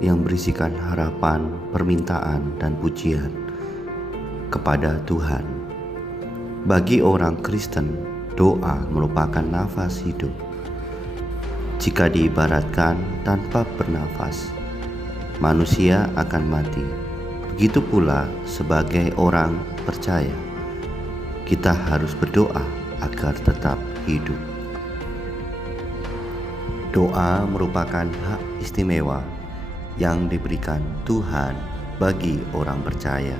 yang berisikan harapan, permintaan, dan pujian kepada Tuhan. Bagi orang Kristen, doa merupakan nafas hidup. Jika diibaratkan tanpa bernafas, manusia akan mati. Begitu pula sebagai orang percaya, kita harus berdoa agar tetap hidup. Doa merupakan hak istimewa yang diberikan Tuhan bagi orang percaya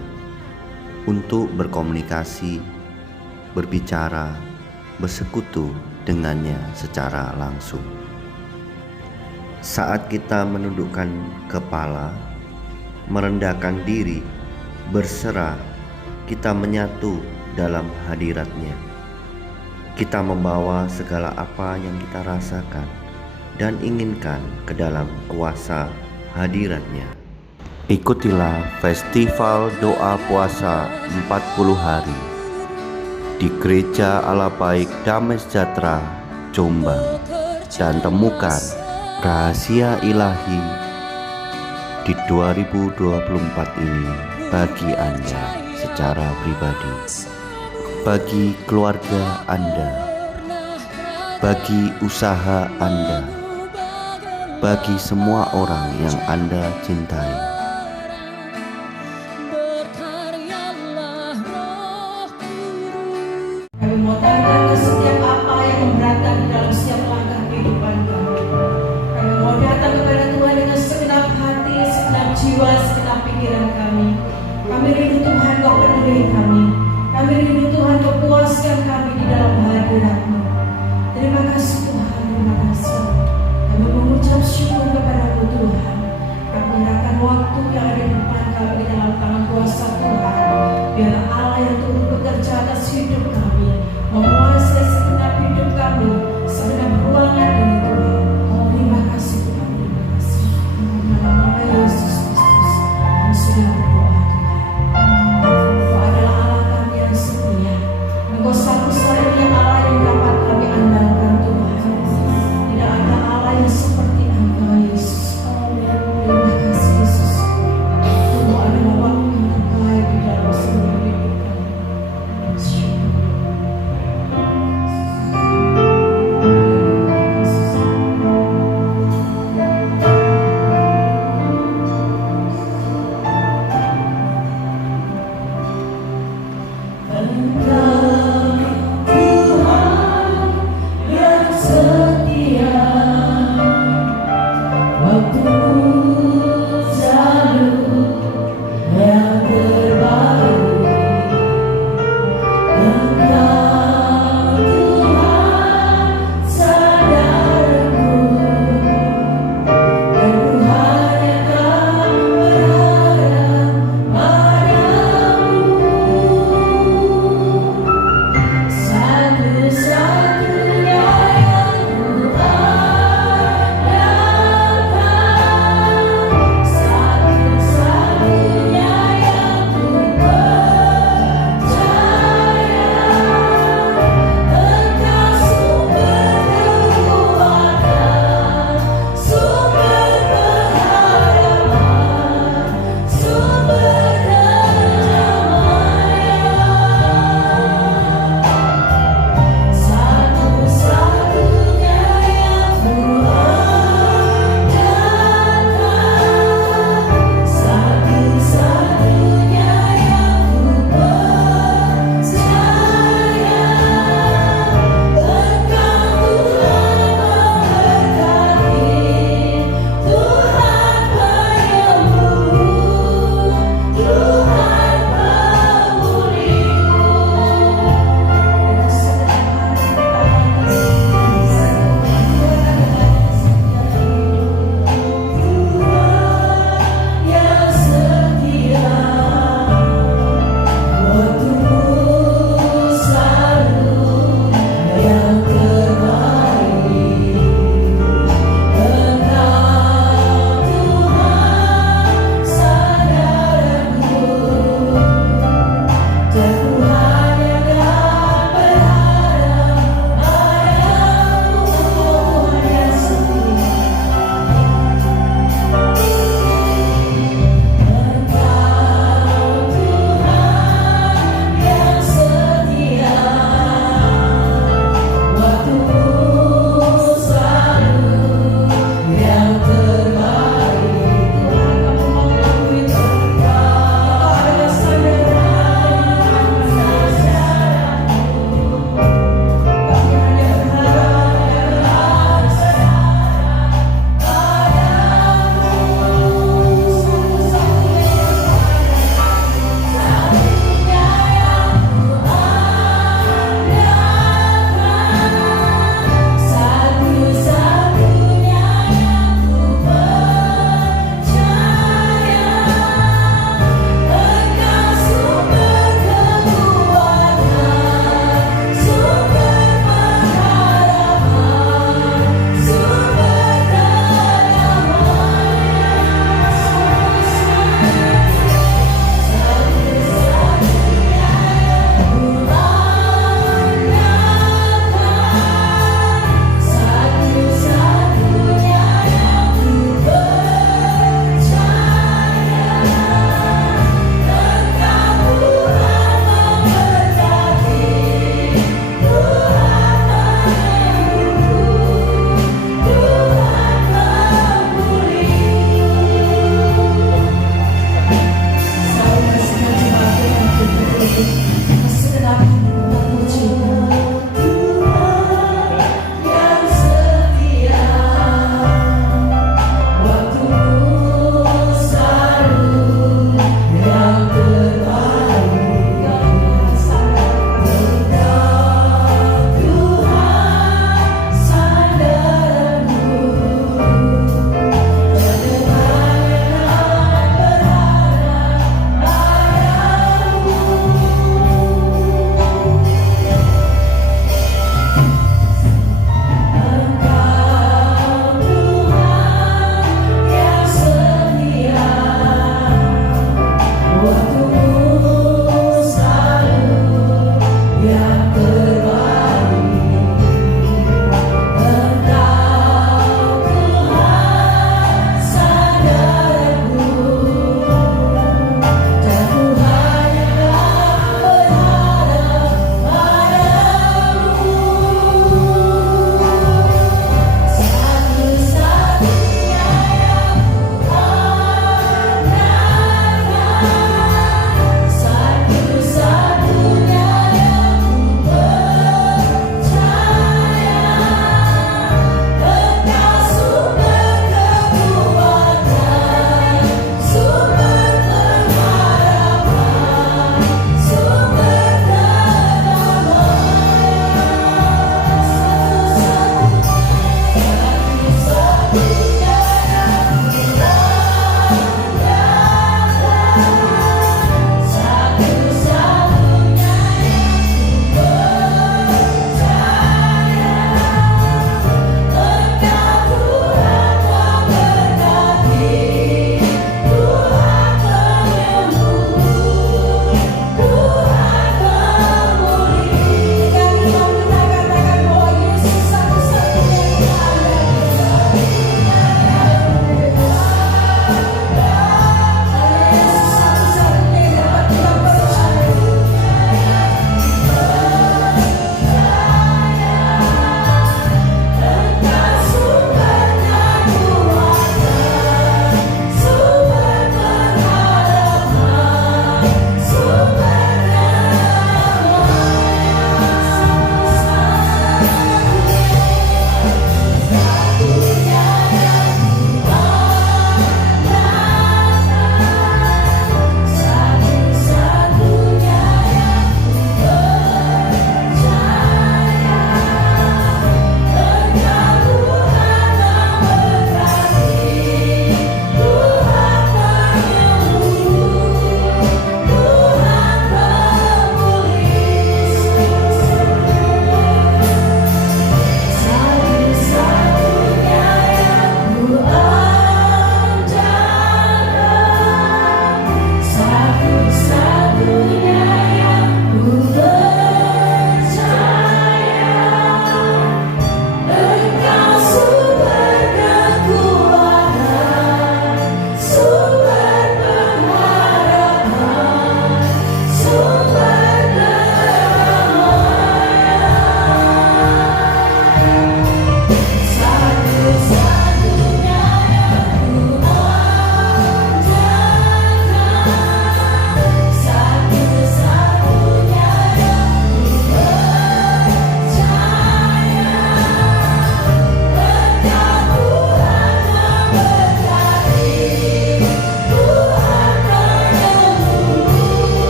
untuk berkomunikasi, berbicara, bersekutu dengannya secara langsung. Saat kita menundukkan kepala, merendahkan diri, berserah, kita menyatu dalam hadirat-Nya. Kita membawa segala apa yang kita rasakan dan inginkan ke dalam kuasa hadirat-Nya. Ikutilah festival doa puasa 40 hari di Gereja Allah Baik Damai Sejahtera Jombang, dan temukan rahasia ilahi di 2024 ini bagi Anda secara pribadi, bagi keluarga Anda, bagi usaha Anda, bagi semua orang yang Anda cintai. Kami memotongkan ke setiap apa yang memberatkan di dalam setiap langkah kehidupan kami. Kami mau datang kepada Tuhan dengan segenap hati, segenap jiwa, segenap pikiran kami. Kami rindu Tuhan Kau penuhi kami. Kami rindu Tuhan Kau puaskan kami di dalam hadirat-Mu. Terima kasih Tuhan, terima kasih. Kami mengucap syukur kepada-Mu Tuhan. Kami menyerahkan waktu yang ada di depan kami dalam tangan kuasa Tuhan. Biar Allah yang turut bekerja atas hidup kami, menguasai segenap hidup kami, segenap ruangan ini Tuhan. Terima kasih Tuhan, terima kasih. Dalam nama Yesus Kristus, kami sudah berdoa Tuhan. Engkau adalah Allah kami yang setia.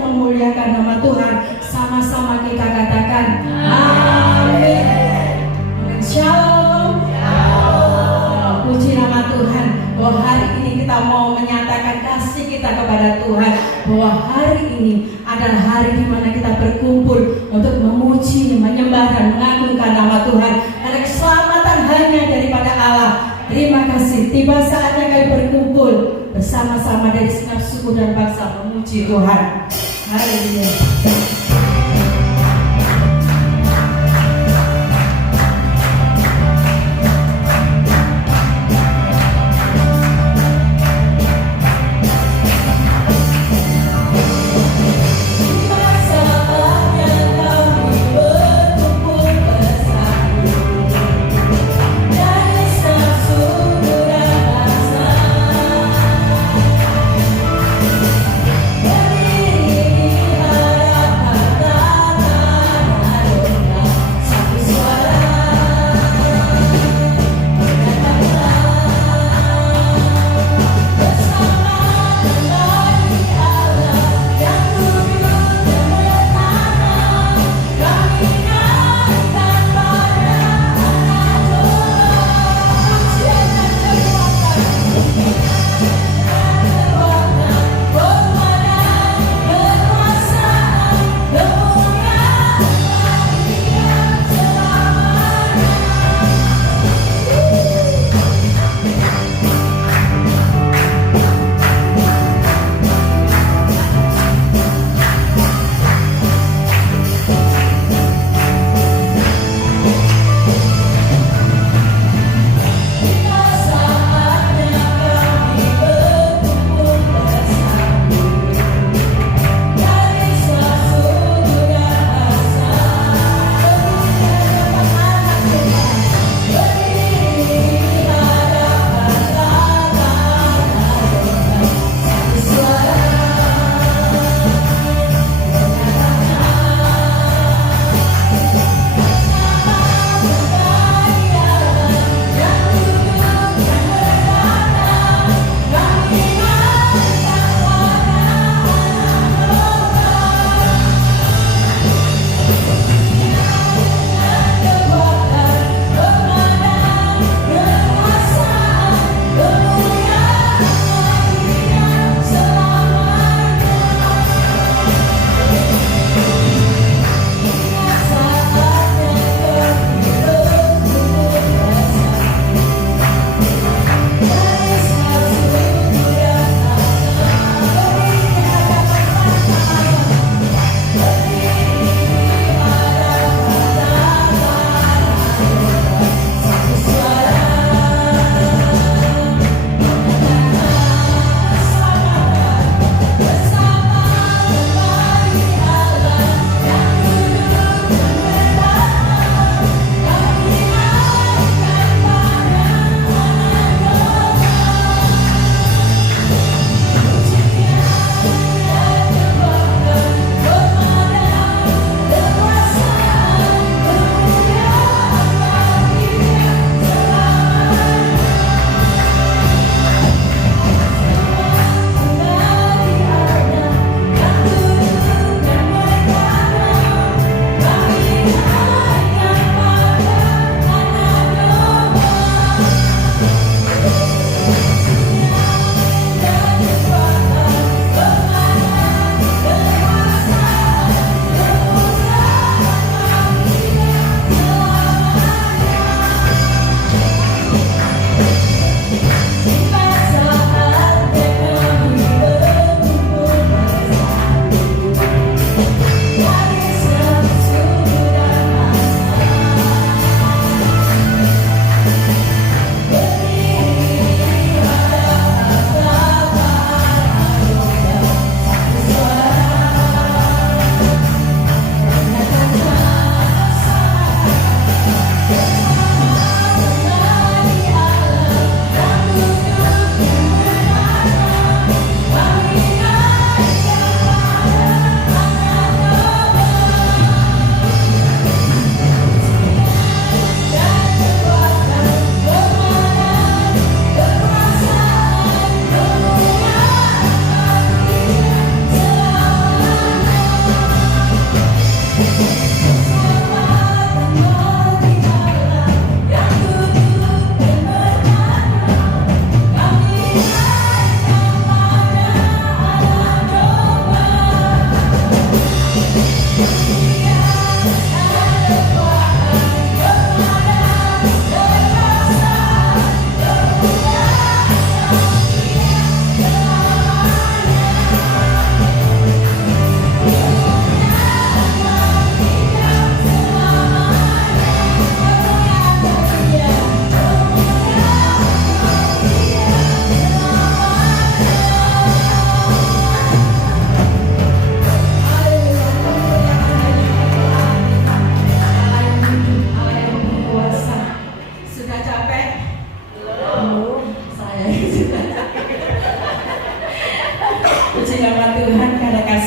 untuk memuliakan nama Tuhan. Sama-sama kita katakan amin. Shalom. Puji nama Tuhan bahwa hari ini kita mau menyatakan kasih kita kepada Tuhan, bahwa hari ini adalah hari di mana kita berkumpul untuk memuji, menyembah dan mengagungkan nama Tuhan. Karena keselamatan hanya daripada Allah. Terima kasih, tiba saatnya kami berkumpul bersama-sama dari segenap suku dan bangsa memuji Tuhan. Haleluya. Berdiri di hadapan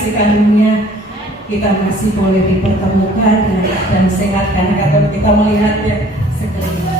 kasih karunia kita masih boleh dipertemukan dan sehat karena kata kita melihatnya sekeliling.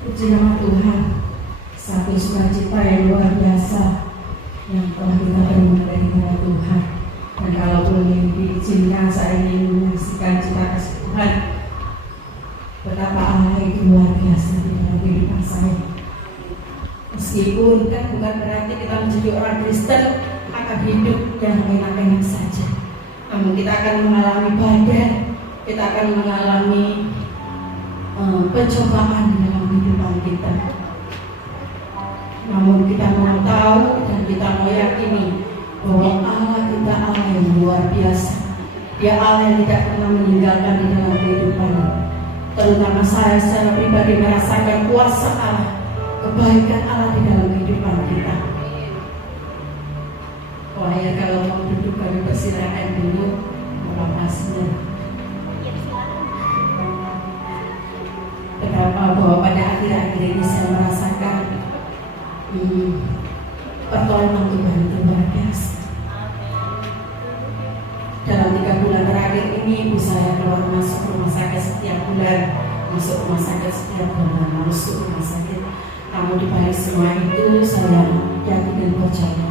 Puji nama Tuhan, satu sukacita yang luar biasa yang telah kita terima dari Tuhan. Dan kalaupun ini diizinkan, saya ingin menyaksikan cita kasih Tuhan, betapa Allah itu luar biasa di dalam kehidupan saya. Meskipun kan bukan berarti kita menjadi orang Kristen akan hidup yang enak-enak saja, namun kita akan mengalami badai, kita akan mengalami pencobaan di dalam kehidupan kita. Namun kita mau tahu dan kita mau yakini bahwa Allah kita Allah yang luar biasa. Dia Allah yang tidak pernah meninggalkan di dalam kehidupan. terutama saya secara pribadi merasakan kuasa Allah, kebaikan Allah di dalam kehidupan kita. Wah ya, kalau mau duduk kami persilakan dulu melepasnya. Betapa bahwa pada akhir-akhir ini saya merasakan pertolongan Tuhan itu luar biasa. Dalam 3 bulan terakhir ini ibu saya keluar masuk rumah sakit setiap bulan, masuk rumah sakit setiap bulan, masuk rumah sakit. Namun di balik semua itu saya yakin dan percaya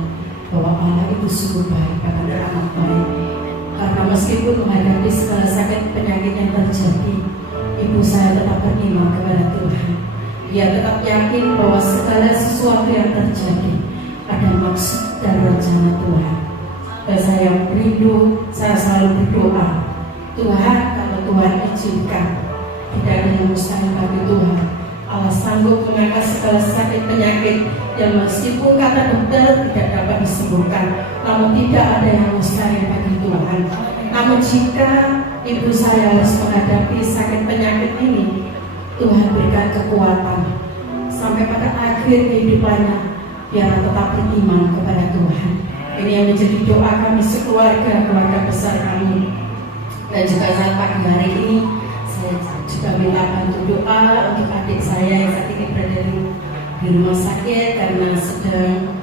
bahwa Allah itu sungguh baik, bahkan amat baik. Karena meskipun menghadapi segala sakit penyakit yang terjadi, ibu saya tetap beriman kepada Tuhan. Dia tetap yakin bahwa segala sesuatu yang terjadi ada maksud dan rencana Tuhan. Dan saya rindu, saya selalu berdoa, Tuhan, kalau Tuhan izinkan, tidak ada yang mustahil bagi Tuhan. Allah sanggup mengangkat segala sakit penyakit yang meskipun kata dokter tidak dapat disembuhkan, namun tidak ada yang mustahil bagi Tuhan. Namun jika ibu saya harus menghadapi sakit penyakit ini, Tuhan berikan kekuatan sampai pada akhir kehidupannya, biar tetap beriman kepada Tuhan. Ini yang menjadi doa kami sekeluarga, keluarga besar kami. Dan juga saat pagi hari ini saya juga minta bantu doa untuk adik saya yang saat ini berada di rumah sakit karena sedang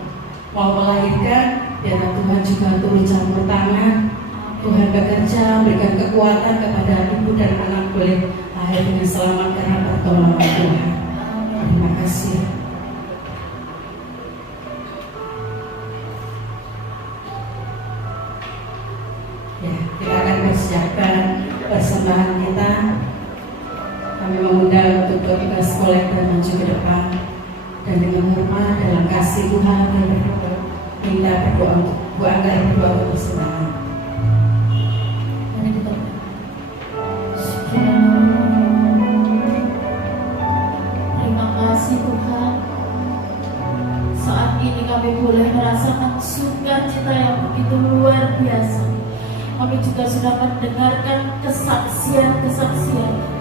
mau melahirkan. Biar Tuhan juga turut campur tangan, Tuhan bekerja, berikan kekuatan kepada ibu dan anak boleh lahir dengan selamat karena pertolongan Tuhan. Terima kasih. Ya, kita akan persiapkan persembahan kita. Kami mengundang untuk doa kolektor maju ke depan dan dengan hormat dalam kasih Tuhan kita berdoa, minta berdoa untuk Bu Angga berdoa untuk persembahan. Mari kita terima kasih Tuhan. Saat ini kami boleh merasakan sukacita yang begitu luar biasa. Kami juga sudah mendengarkan kesaksian-kesaksian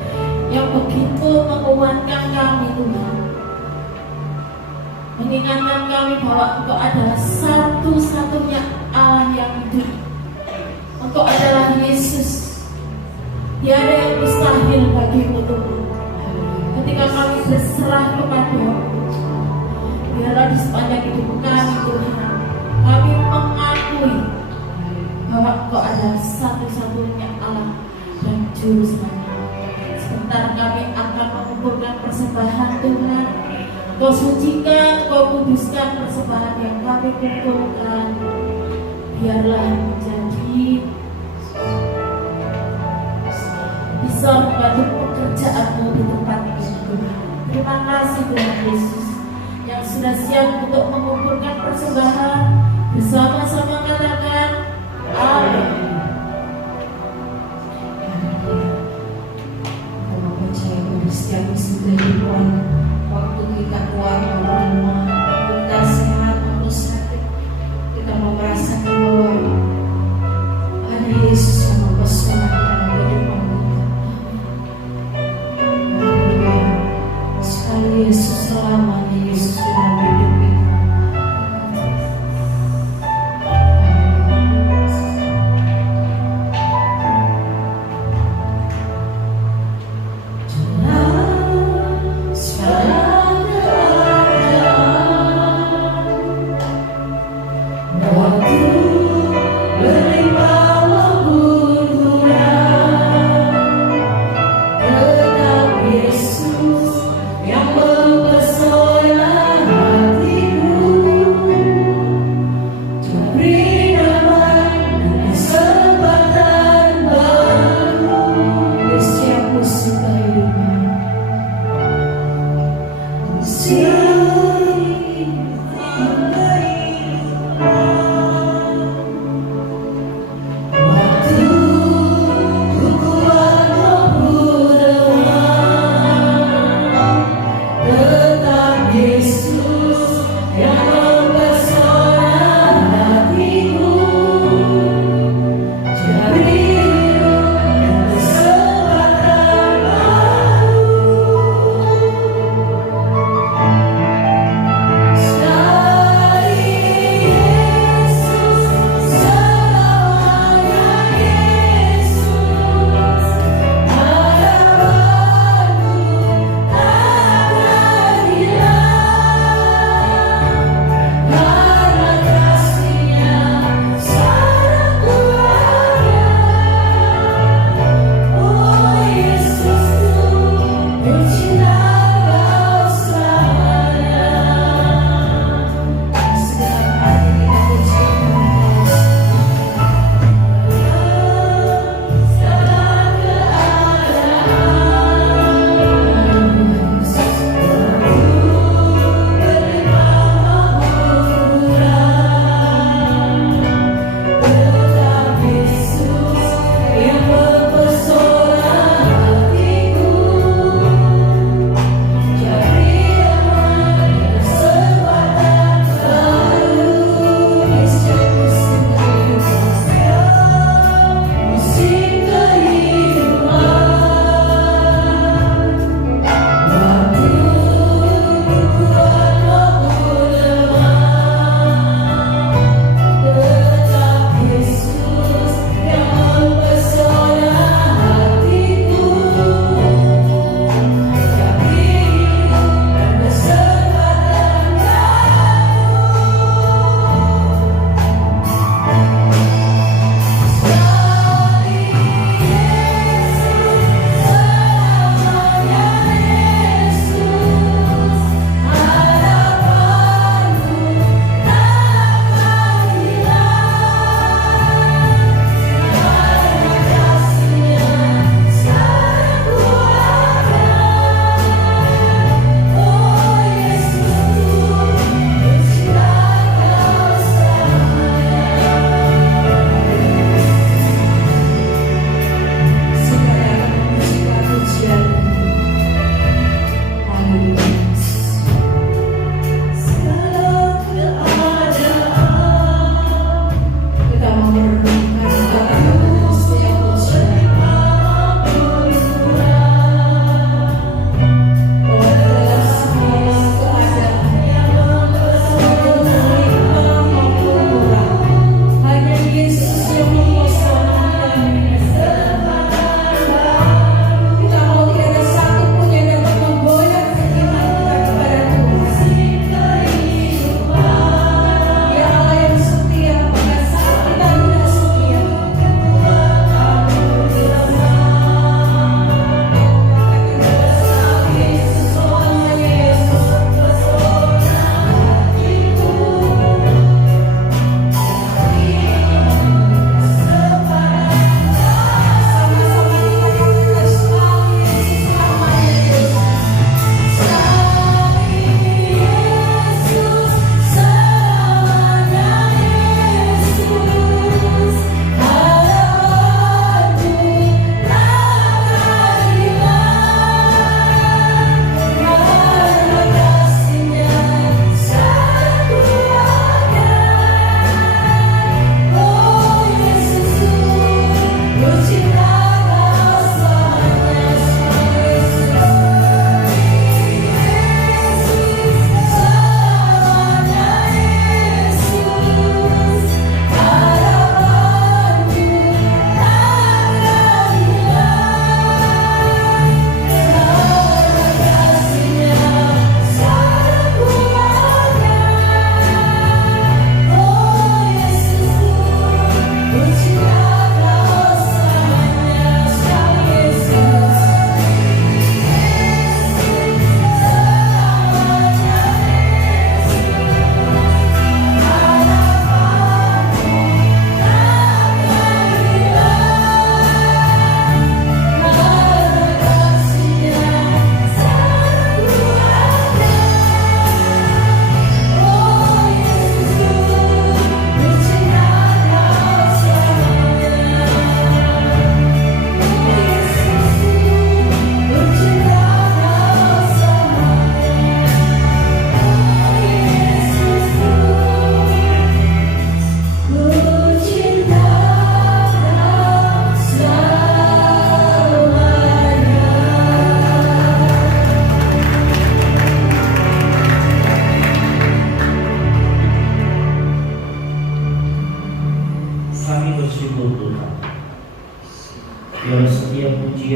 yang begitu menguatkan kami Tuhan, mengingatkan kami bahwa Engkau adalah satu-satunya Allah yang hidup. Engkau adalah Yesus. Tiada yang mustahil bagimu Tuhan. Ketika kami berserah kepadamu, biarlah di sepanjang hidup kami Tuhan, kami mengakui bahwa Engkau adalah satu-satunya Allah dan Juru Selamat. Sebentar kami akan mengumpulkan persembahan Tuhan. Kau sucikan, Kau kuduskan persembahan yang kami kumpulkan. Biarlah menjadi bisa membantu pekerjaanmu di tempat ini Tuhan. Terima kasih Tuhan Yesus yang sudah siap untuk mengumpulkan persembahan. Bersama-sama katakan amin. Setiap musim kehidupan, waktu kita keluar dari rumah, kita sehat atau sakit, kita mau merasakan bahwa ada Yesus yang mempesona dalam kehidupan kita. Haleluya. Sekali Yesus selamanya, Yesus dalam hidup kita. Sekarang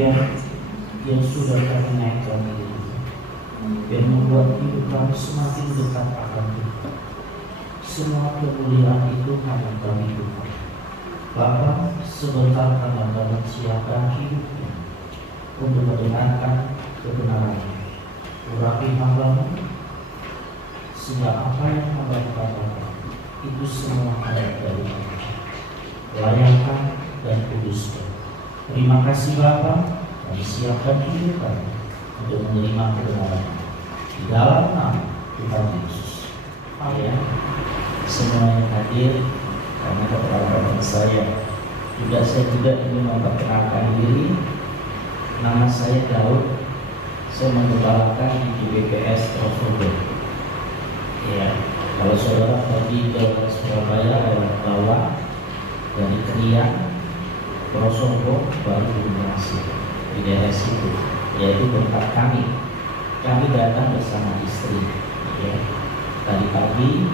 biar yang sudah kami naikkan ini, biar membuat hidup kami semakin dekat akan Tuhan. Semua kemuliaan itu hanya kami Tuhan. Bapa, sebentar kami akan siapkan hidupnya untuk mendengarkan kebenarannya. Urapi hamba-Mu, sehingga apa yang hamba katakan itu semua ada dari Mu. Layakkan dan kuduskan. Terima kasih Bapa, kami siapkan hidup kami untuk menerima kebenaran di dalam nama Tuhan Yesus. Amin. Semua yang hadir, karena keberangkatan saya juga ingin memperkenalkan diri. Nama saya Daud. Saya menggembalakan di BPS Prosobo. Ya, kalau saudara pergi ke Surabaya lewat bawah dari Krian, Prosobo baru Lumasi di daerah situ, yaitu tempat kami. Kami datang bersama istri. Ya. Tadi pagi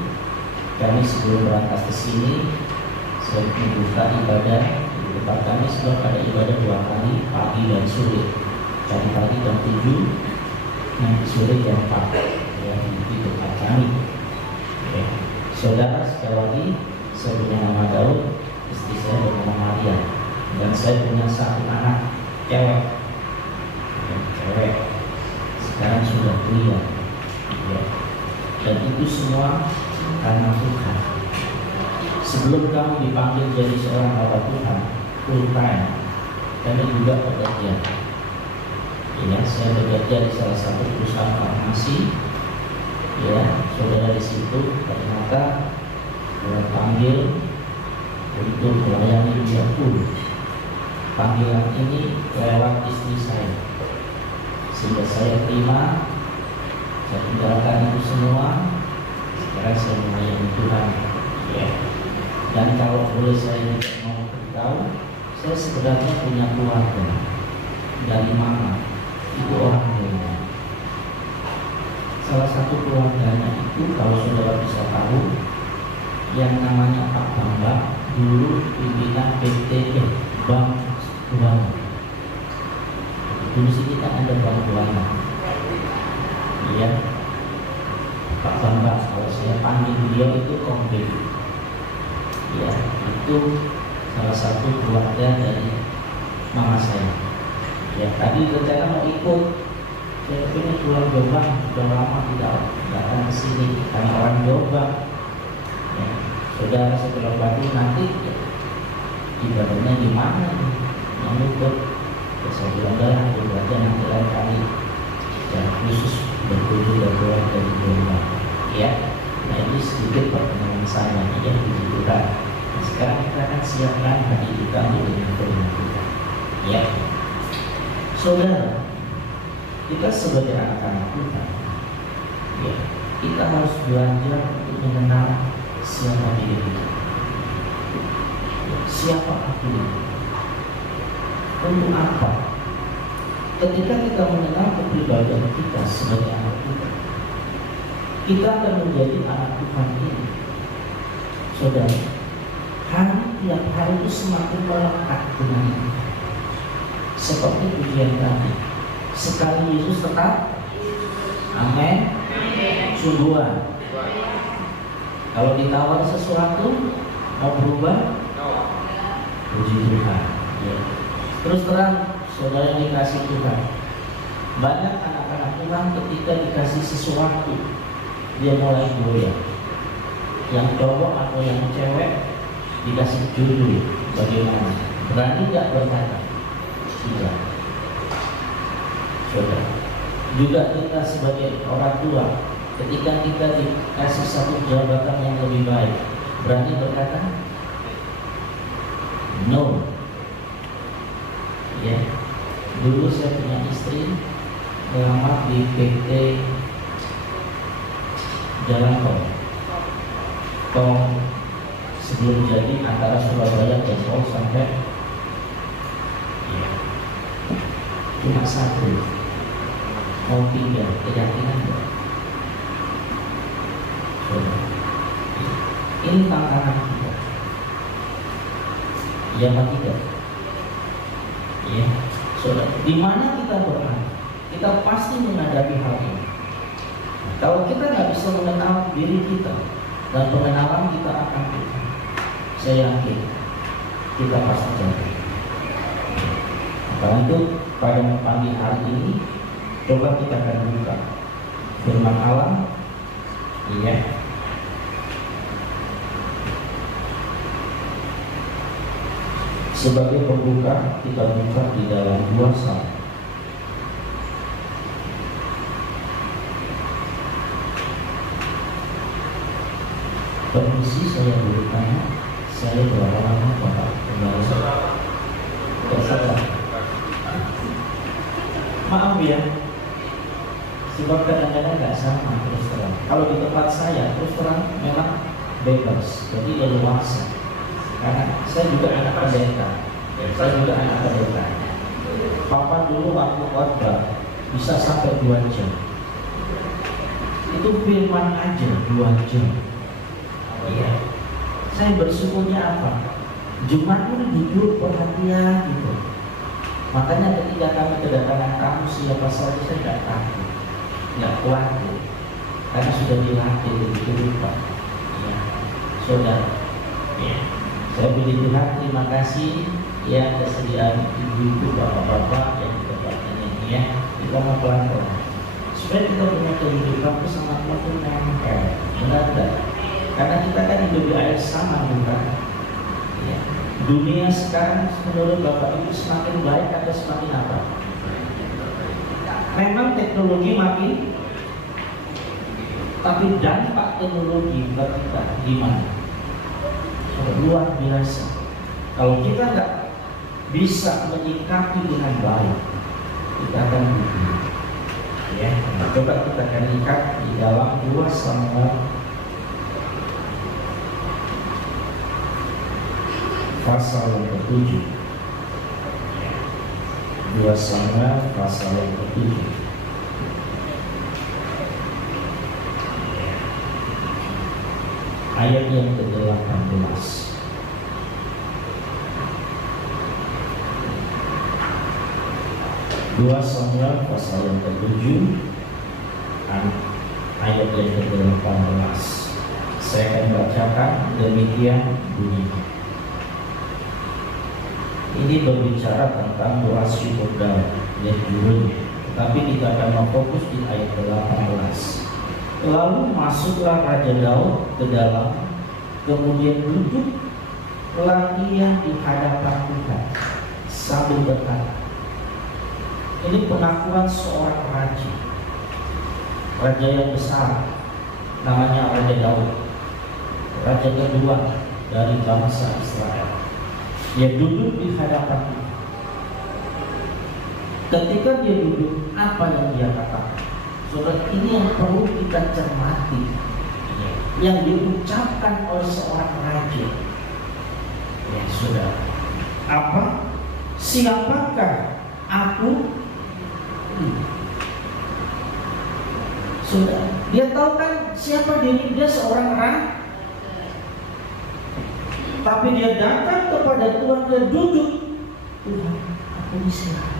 kami sebelum berangkat ke sini, saya membuka ibadah di tempat kami. Sebab ada ibadah 2 kali, pagi dan sore. Tadi pagi jam 7, nanti sore jam 4, ya, di tempat kami. Ya. Saudara, sekali lagi, saya punya nama Daud, istri saya bernama Maria, dan saya punya 1 anak cewek. Ya, cewek. Sekarang sudah kuliah. Ya. Dan itu semua karena Tuhan. Sebelum kamu dipanggil jadi seorang hamba Tuhan full time, kami juga bekerja. Ya, saya bekerja di salah satu perusahaan farmasi. Ya, saudara di situ ternyata terpanggil untuk melayani dia full. Panggilan ini lewat istri saya, sehingga saya terima. Saya tinggalkan itu semua. Sekarang saya melayani Tuhan. Ya. Dan kalau boleh saya juga mau beritahu, saya sebenarnya punya keluarga dari mama. Itu orang Belanda. Salah satu keluarganya itu, kalau saudara bisa tahu, yang namanya Pak Bambang, dulu pimpinan PT Bank Buana. Dulu sini kan ada Bank Buana. Ya, Pak Bambang, kalau saya panggil beliau itu komplek. Ya, itu salah satu keluarga dari mama saya. Ya, tadi rencana mau ikut, saya pengen pulang Jombang, sudah lama tidak datang ke sini karena orang Jombang. Ya, saudara setelah pagi nanti ya, ibadahnya di mana nih? Yang ikut, ya, saya bilang dah, ibadah nanti lain kali. Dan khusus berkunjung dan keluar dari Jombang. Ya, nah ini sedikit perkenalan saya ya, di Tuhan. Nah, sekarang kita akan siapkan hati kita dengan firman Tuhan. Ya, saudara, kita sebagai anak-anak Tuhan, ya, kita harus belajar untuk mengenal siapa diri kita. Ya, siapa aku ini? Untuk apa? Ketika kita mengenal kepribadian kita sebagai anak Tuhan, kita akan menjadi anak Tuhan ini. Saudara, tiap hari itu semakin melekat dengan kita. Seperti pujian tadi, sekali Yesus tetap, amin, sungguhan. Kalau ditawar sesuatu mau berubah, puji Tuhan. Ya. Terus terang, saudara yang dikasih Tuhan, banyak anak-anak Tuhan ketika dikasih sesuatu dia mulai goyah. Yang cowok atau yang cewek dikasih judul bagaimana, berani gak berkata? Tidak. Saudara, juga kita sebagai orang tua, ketika kita dikasih satu jabatan yang lebih baik, berani berkata no. Ya, dulu saya punya istri melamar di PT Jalan Tol sebelum jadi antara Surabaya dan Tol sampai ya, cuma satu, mau pindah, keyakinan enggak? Ini tantangan kita. Ya apa tidak? Ya, Saudara, di mana kita berada, kita pasti menghadapi hal ini. Kalau kita nggak bisa mengenal diri kita dan pengenalan kita akan Tuhan, saya yakin kita pasti jatuh. Karena itu pada pagi hari ini coba kita akan buka firman Allah. Iya. Sebagai pembuka kita buka di dalam 2 Samuel. Permisi, saya bertanya, saya berapa lama Bapak kembali? Terserah. Maaf ya, sebab kadang-kadang nggak sama terus terang. Kalau di tempat saya terus terang memang bebas, jadi leluasa. Karena saya juga anak pendeta, Papa dulu waktu khotbah bisa sampai 2 jam. Itu firman aja 2 jam. Iya. Saya bersyukurnya apa? Jumat itu duduk perhatian gitu. Makanya ketika kami kedatangan tamu siapa saja saya tidak takut, tidak khawatir, karena sudah dilatih begitu rupa. Ya, saudara. Ya. Saya puji Tuhan, terima kasih ya kesediaan ibu-ibu, bapak-bapak yang di tempatnya ini ya. Kita mau pelan-pelan supaya kita punya kehidupan itu sama Tuhan itu nempel, benar tak? Karena kita kan hidup di air sama bukan? Ya. Dunia sekarang menurut Bapak Ibu semakin baik atau semakin apa? Memang teknologi makin, tapi dampak teknologi bagi kita gimana? Luar biasa. Kalau kita nggak bisa menyikapi dengan baik, kita akan rugi. Ya, coba kita akan lihat di dalam 2 Samuel pasal yang ke-7. 2 Samuel pasal yang ke-7. Ayat yang ke-18. 2 Samuel pasal yang ke-7 ayat yang ke-18. Saya akan bacakan demikian bunyinya. Ini berbicara tentang doa syukur Daud yang judulnya, tapi kita akan memfokus di ayat 18. Lalu masuklah Raja Daud ke dalam, kemudian duduk lagi yang di hadapan Tuhan sambil berkata. Ini pengakuan seorang raja yang besar, namanya Raja Daud, raja kedua dari bangsa Israel. Dia duduk di hadapan Tuhan. Ketika dia duduk, apa yang dia katakan? Saudara, ini yang perlu kita cermati, yang diucapkan oleh seorang raja. Ya saudara, apa? Siapakah aku? Saudara, dia tahu kan siapa diri dia, seorang raja. Tapi dia datang kepada Tuhan, dia duduk. Tuhan, aku ini siapa?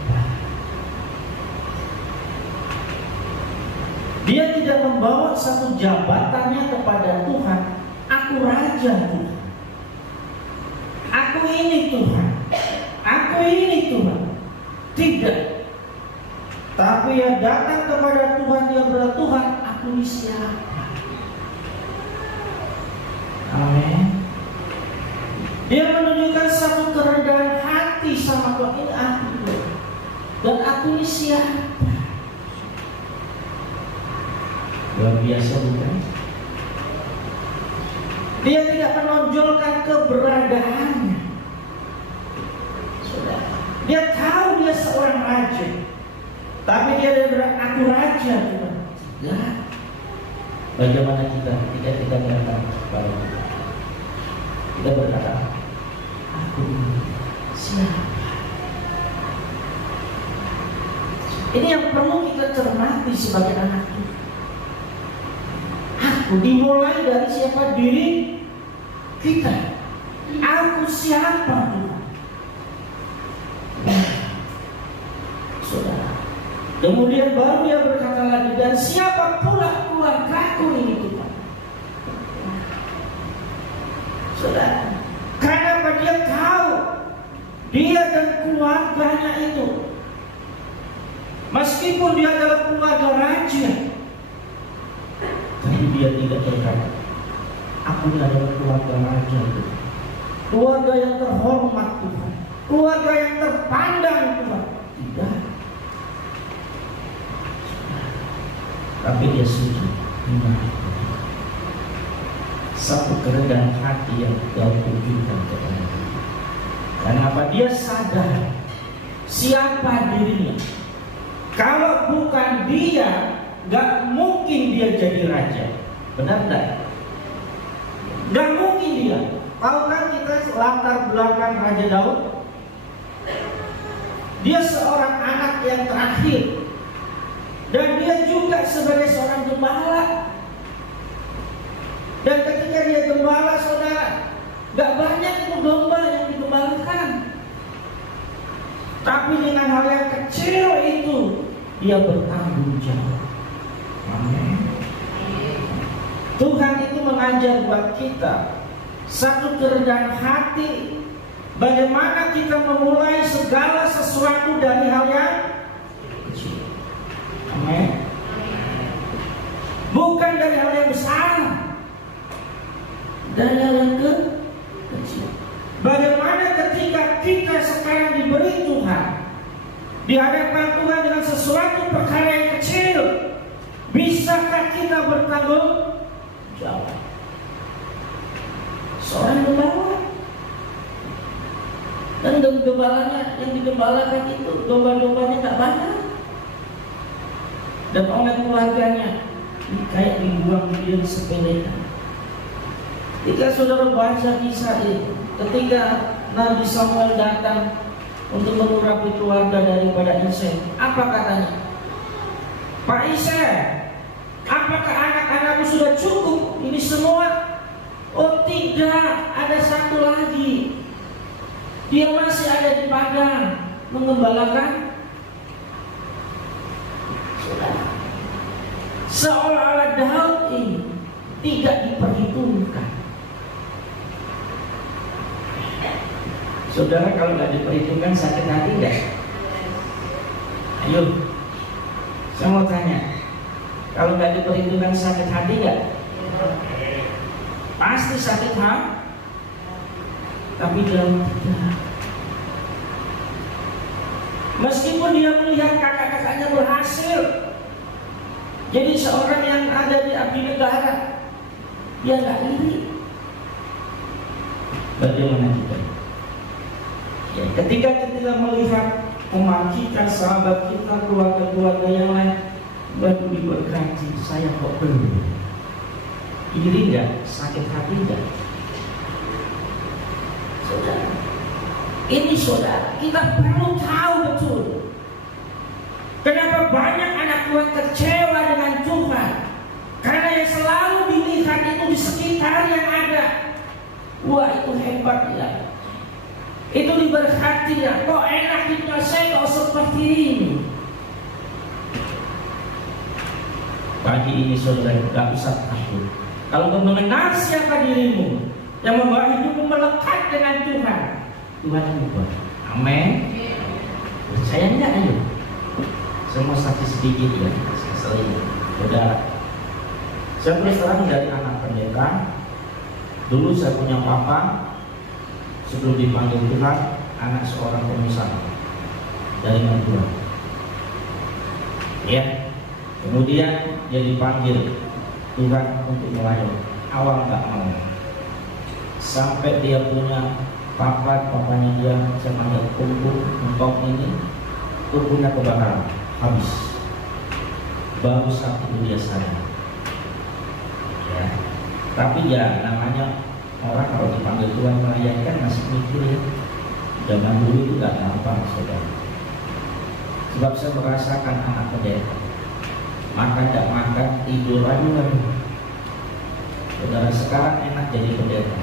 Dia tidak membawa satu jabatannya kepada Tuhan. Aku raja Tuhan. Aku ini Tuhan. Aku ini Tuhan. Tidak. Tapi dia datang kepada Tuhan, dia berkata, Tuhan, aku ini siapa? Amin. Dia menunjukkan satu kerendahan hati sama Tuhan. Ini aku, dan aku ini siapa? Luar biasa bukan? Dia tidak menonjolkan keberadaannya. Saudara, dia tahu dia seorang raja, tapi dia berkata, aku raja Tuhan. Ya. Bagaimana kita ketika kita datang kepada Tuhan? Kita berkata, aku siapa? Ini yang perlu kita cermati sebagai anak Tuhan. Aku dimulai dari siapa? Diri kita. Aku siapa Tuhan? Saudara. Kemudian baru dia berkata lagi, dan siapa pula keluargaku ini Tuhan? Saudara, karena dia tahu dia dan keluarganya itu, meskipun dia adalah keluarga raja, tapi dia tidak berkata, aku ini adalah keluarga raja Tuhan, keluarga yang terhormat Tuhan, keluarga yang terpandang Tuhan. Tidak. Tapi dia sudah menarik satu kerendahan hati yang kau tunjukkan kepada dia. Karena apa? Dia sadar siapa dirinya. Kalau bukan dia, gak mungkin dia jadi raja. Benar tak? Gak mungkin dia. Tahu kan kita latar belakang Raja Daud? Dia seorang anak yang terakhir. Dan dia juga sebagai seorang gembala. Dan ketika dia gembala, saudara, gak banyak itu domba yang digembalakan. Tapi dengan hal yang kecil itu, dia bertanggung jawab. Amin. Tuhan itu mengajar buat kita satu kerendahan hati. Bagaimana kita memulai segala sesuatu dari hal yang kecil. Amin. Bukan dari hal yang besar, dari hal yang kecil. Bagaimana ketika kita sekarang diberi Tuhan, di hadapan Tuhan dengan sesuatu perkara yang kecil, bisakah kita bertanggung jawab? Seorang gembala, dan gembalanya yang digembalakan itu domba-dombanya tak banyak, dan oleh keluarganya kayak dibuang, dia disepelekan. Jika saudara baca kisah ini, ketika Nabi Samuel datang untuk mengurapi keluarga daripada Isai, apa katanya? Pak Isai, apakah anak-anakmu sudah cukup ini semua? Oh tidak, ada satu lagi. Dia masih ada di padang mengembalakan. Seolah-olah Daud ini tidak diperhitungkan. Saudara, kalau nggak diperhitungkan sakit hati nggak? Ayo, saya mau tanya, kalau nggak diperhitungkan sakit hati nggak? Pasti sakit hati. Tapi Daud tidak. Meskipun dia melihat kakak-kakaknya berhasil jadi seorang yang ada di abdi negara, dia nggak iri. Bagaimana kita? Ya, ketika kita melihat teman kita, sahabat kita, keluarga-keluarga yang lain baru diberkati, saya kok belum? Iri nggak? Sakit hati nggak? Saudara, ini saudara, kita perlu tahu betul kenapa banyak anak Tuhan kecewa dengan Tuhan. Karena yang selalu dilihat itu di sekitar yang ada. Wah, itu hebat ya, itu diberkati ya, kok enak dikuasai, kok seperti ini. Pagi ini saudara, gak usah takut. Kalau kau mengenal siapa dirimu, yang membawa hidupmu melekat dengan Tuhan, Tuhan ubah. Amin. Percaya enggak? Ayo. Saya mau sakit sedikit ya, saya seling. Saudara, saya terus terang dari anak pendeta. Dulu saya punya papa, sebelum dipanggil Tuhan, anak seorang pengusaha dari Madura. Ya, kemudian dia dipanggil Tuhan untuk melayani. Awal nggak mau, sampai dia punya papanya dia, saya panggil kumpul untuk ini, kumpulnya kebakaran, habis. Baru saat itu dia sadar. Ya. Tapi ya namanya orang kalau dipanggil Tuhan melayani kan masih mikir ya. Zaman dulu itu gak gampang saudara. Sebab saya merasakan anak pendeta makan gak makan, tidur lagi. Saudara, sekarang enak jadi pendeta.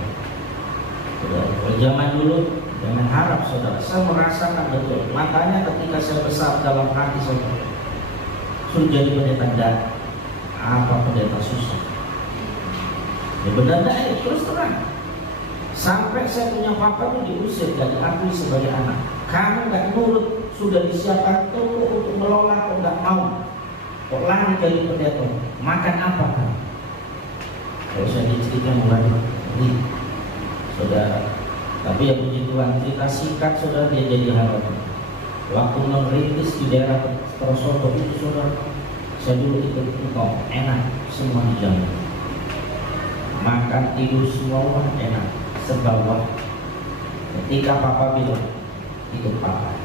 Saudara, kalau zaman dulu Jangan harap saudara, saya merasakan betul. Makanya ketika saya besar dalam hati saya suruh jadi pendeta, dan apa pendeta susah. Ya benar ya, terus terang. Sampai saya punya papa itu diusir, jadi diakui sebagai anak. Kamu nggak nurut, sudah disiapkan toko untuk melola, kok nggak mau. Kok lari jadi pendeta? Makan apa kan? Kalau saya diceritakan mulai ini, saudara. Tapi ya puji Tuhan, cerita singkat saudara, dia jadi harapan. Waktu merintis di daerah Trosodo itu saudara, saya dulu ikut engkau, enak, semua dijamin. Makan tidur semua enak, sebawah. Ketika papa bilang, ikut papa,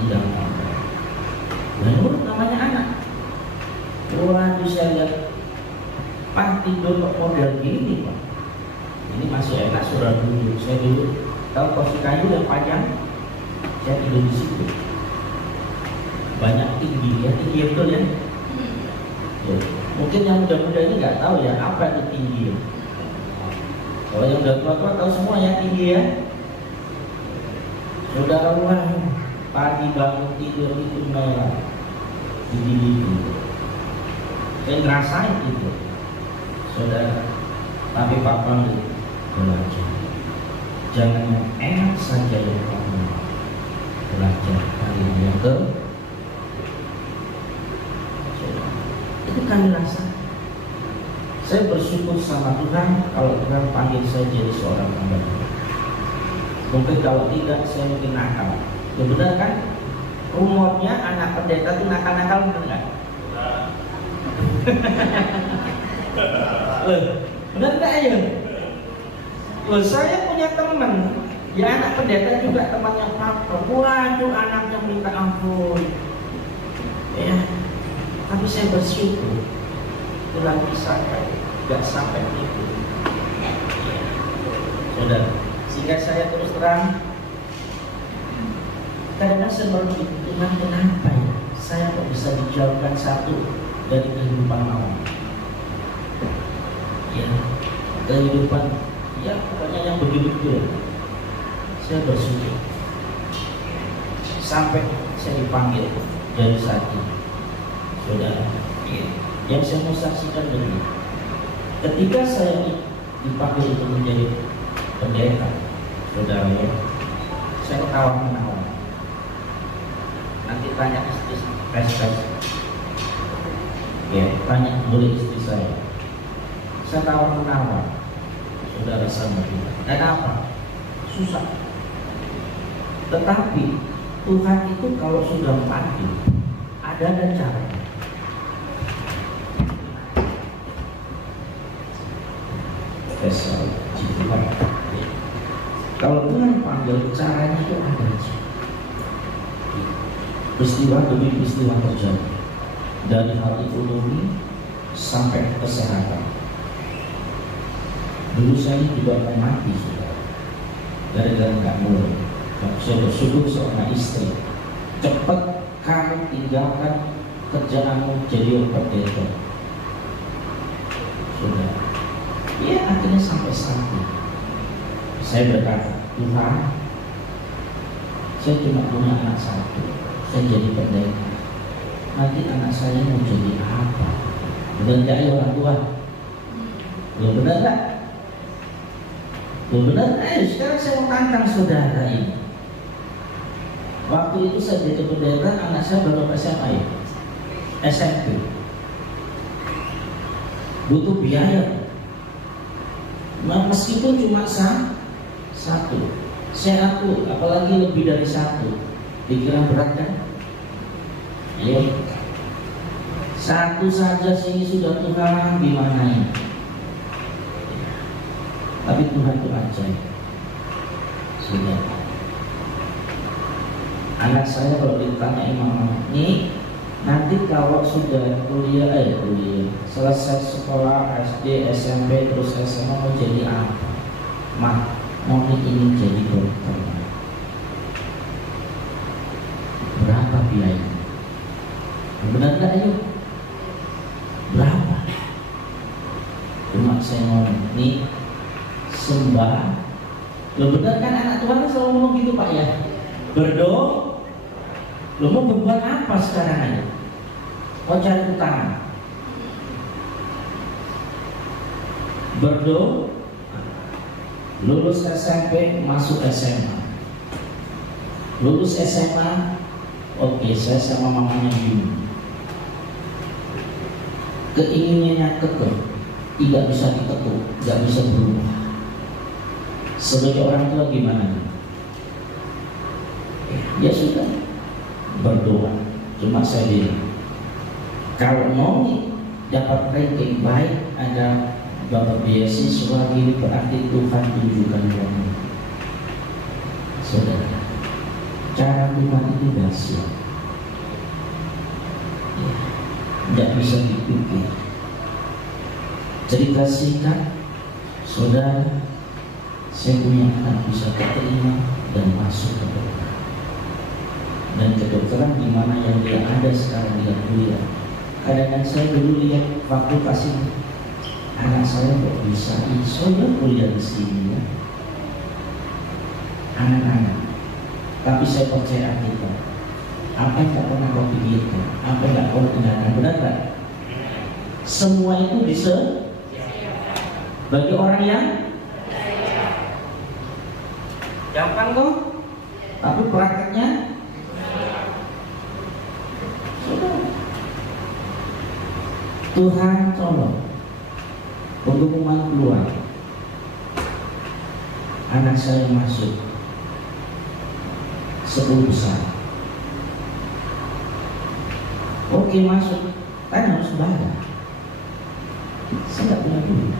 tidak mau. Dan menurut namanya anak. Waduh, saya lihat, Pak tidur kok model gini Pak. Ini masih enak saudara dulu. Saya dulu tahu kursi kayu yang panjang, saya tidur di situ. Banyak tinggi ya, tinggi betul ya. Ya. Mungkin yang muda-muda ini nggak tahu ya apa itu tinggi. Ya. Kalau yang udah tua-tua tahu semua ya tinggi ya. Saudara, wah, pagi bangun tidur itu merah, gini. Saya ngerasain itu, saudara. Tapi papa belajar, jangan yang enak saja yang kamu belajar hari yang ke. Itu kami rasa. Saya bersyukur sama Tuhan kalau Tuhan panggil saya jadi seorang hamba. Mungkin kalau tidak saya mungkin nakal. Ya benar kan? Rumornya anak pendeta itu nakal-nakal, benar nggak? Benar nggak ya? Loh, saya punya teman, ya anak pendeta juga temannya papa. Waduh, anaknya minta ampun. Ya, tapi saya bersyukur Tuhan pisahkan, nggak sampai itu. Saudara, sehingga saya terus terang, kadang-kadang saya berpikir, Tuhan kenapa ya saya kok bisa dijauhkan satu dari kehidupan awam? Ya, kehidupan, ya pokoknya yang begitu. Saya bersyukur sampai saya dipanggil jadi satu. Saudara, yang saya mau saksikan begini, ketika saya dipanggil untuk menjadi pendeta, saudara ya, saya ketawa-menawa. Nanti tanya istri saya, ya tanya boleh istri saya. Saya tawar-menawar, saudara sama kita. Dan apa? Susah. Tetapi Tuhan itu kalau sudah panggil, ada cara. Kalau Tuhan panggil, caranya itu ada. Peristiwa demi peristiwa terjadi, dari hal ekonomi sampai kesehatan. Dulu saya juga mau mati sudah, gara-gara nggak mulai. Saya bersyukur seorang istri, cepat kamu tinggalkan kerjaanmu jadi pendeta. Sudah, ya akhirnya sampai saat ini. Saya berkata, Tuhan, saya cuma punya anak satu, saya jadi pendeta. Nanti anak saya mau jadi apa? Benar nggak ya orang tua? Belum benar nggak? Belum benar? Ayo sekarang saya mau tantang saudara ini. Waktu itu saya jadi pendeta, anak saya baru SMA ya? SMP. Butuh biaya. Meskipun cuma satu, saya aku apalagi lebih dari satu, pikiran berat kan? Ya, satu saja sini sudah Tuhan gimana ini? Tapi Tuhan itu ajaib. Sudah. Anak saya kalau ditanya imam ini, nanti kalau sudah kuliah, selesai sekolah SD, SMP, terus SMA mau jadi apa? Mah, mau ingin jadi dokter. Berapa biaya? Benar nggak ayo? Berapa? Cuma saya ngomong nih sembah. Lo benar kan anak Tuhan selalu ngomong gitu Pak ya. Berdoa, lo mau berbuat apa sekarang aja? Mau cari utang. Berdoa, lulus SMP, masuk SMA. Lulus SMA, oke, saya sama mamanya bingung. Keinginannya kekeh, tidak bisa diketuk, tidak bisa berubah. Sebagai orang tua gimana? Ya sudah, berdoa. Cuma saya bilang, kalau mau dapat ranking baik, ada dapat beasiswa ini, berarti Tuhan tunjukkan kamu. Saudara, cara Tuhan itu dahsyat. Tidak bisa dipikir. Cerita singkat, saudara, saya punya anak bisa keterima dan masuk ke dokter. Dan kedokteran di mana yang dia ada sekarang dia kuliah. Kadang-kadang saya dulu lihat fakultas ini, anak saya kok bisa dia kuliah di sini ya. Anak-anak, tapi saya percaya kita. Apa yang tak pernah kau pikirkan, apa yang tak kau dengarkan, benar tak? Semua itu bisa bagi orang yang gampang kok, tapi prakteknya Tuhan tolong pengumuman keluar, anak saya masuk 10 besar. Oke masuk, kan harus bayar. Saya nggak punya duit.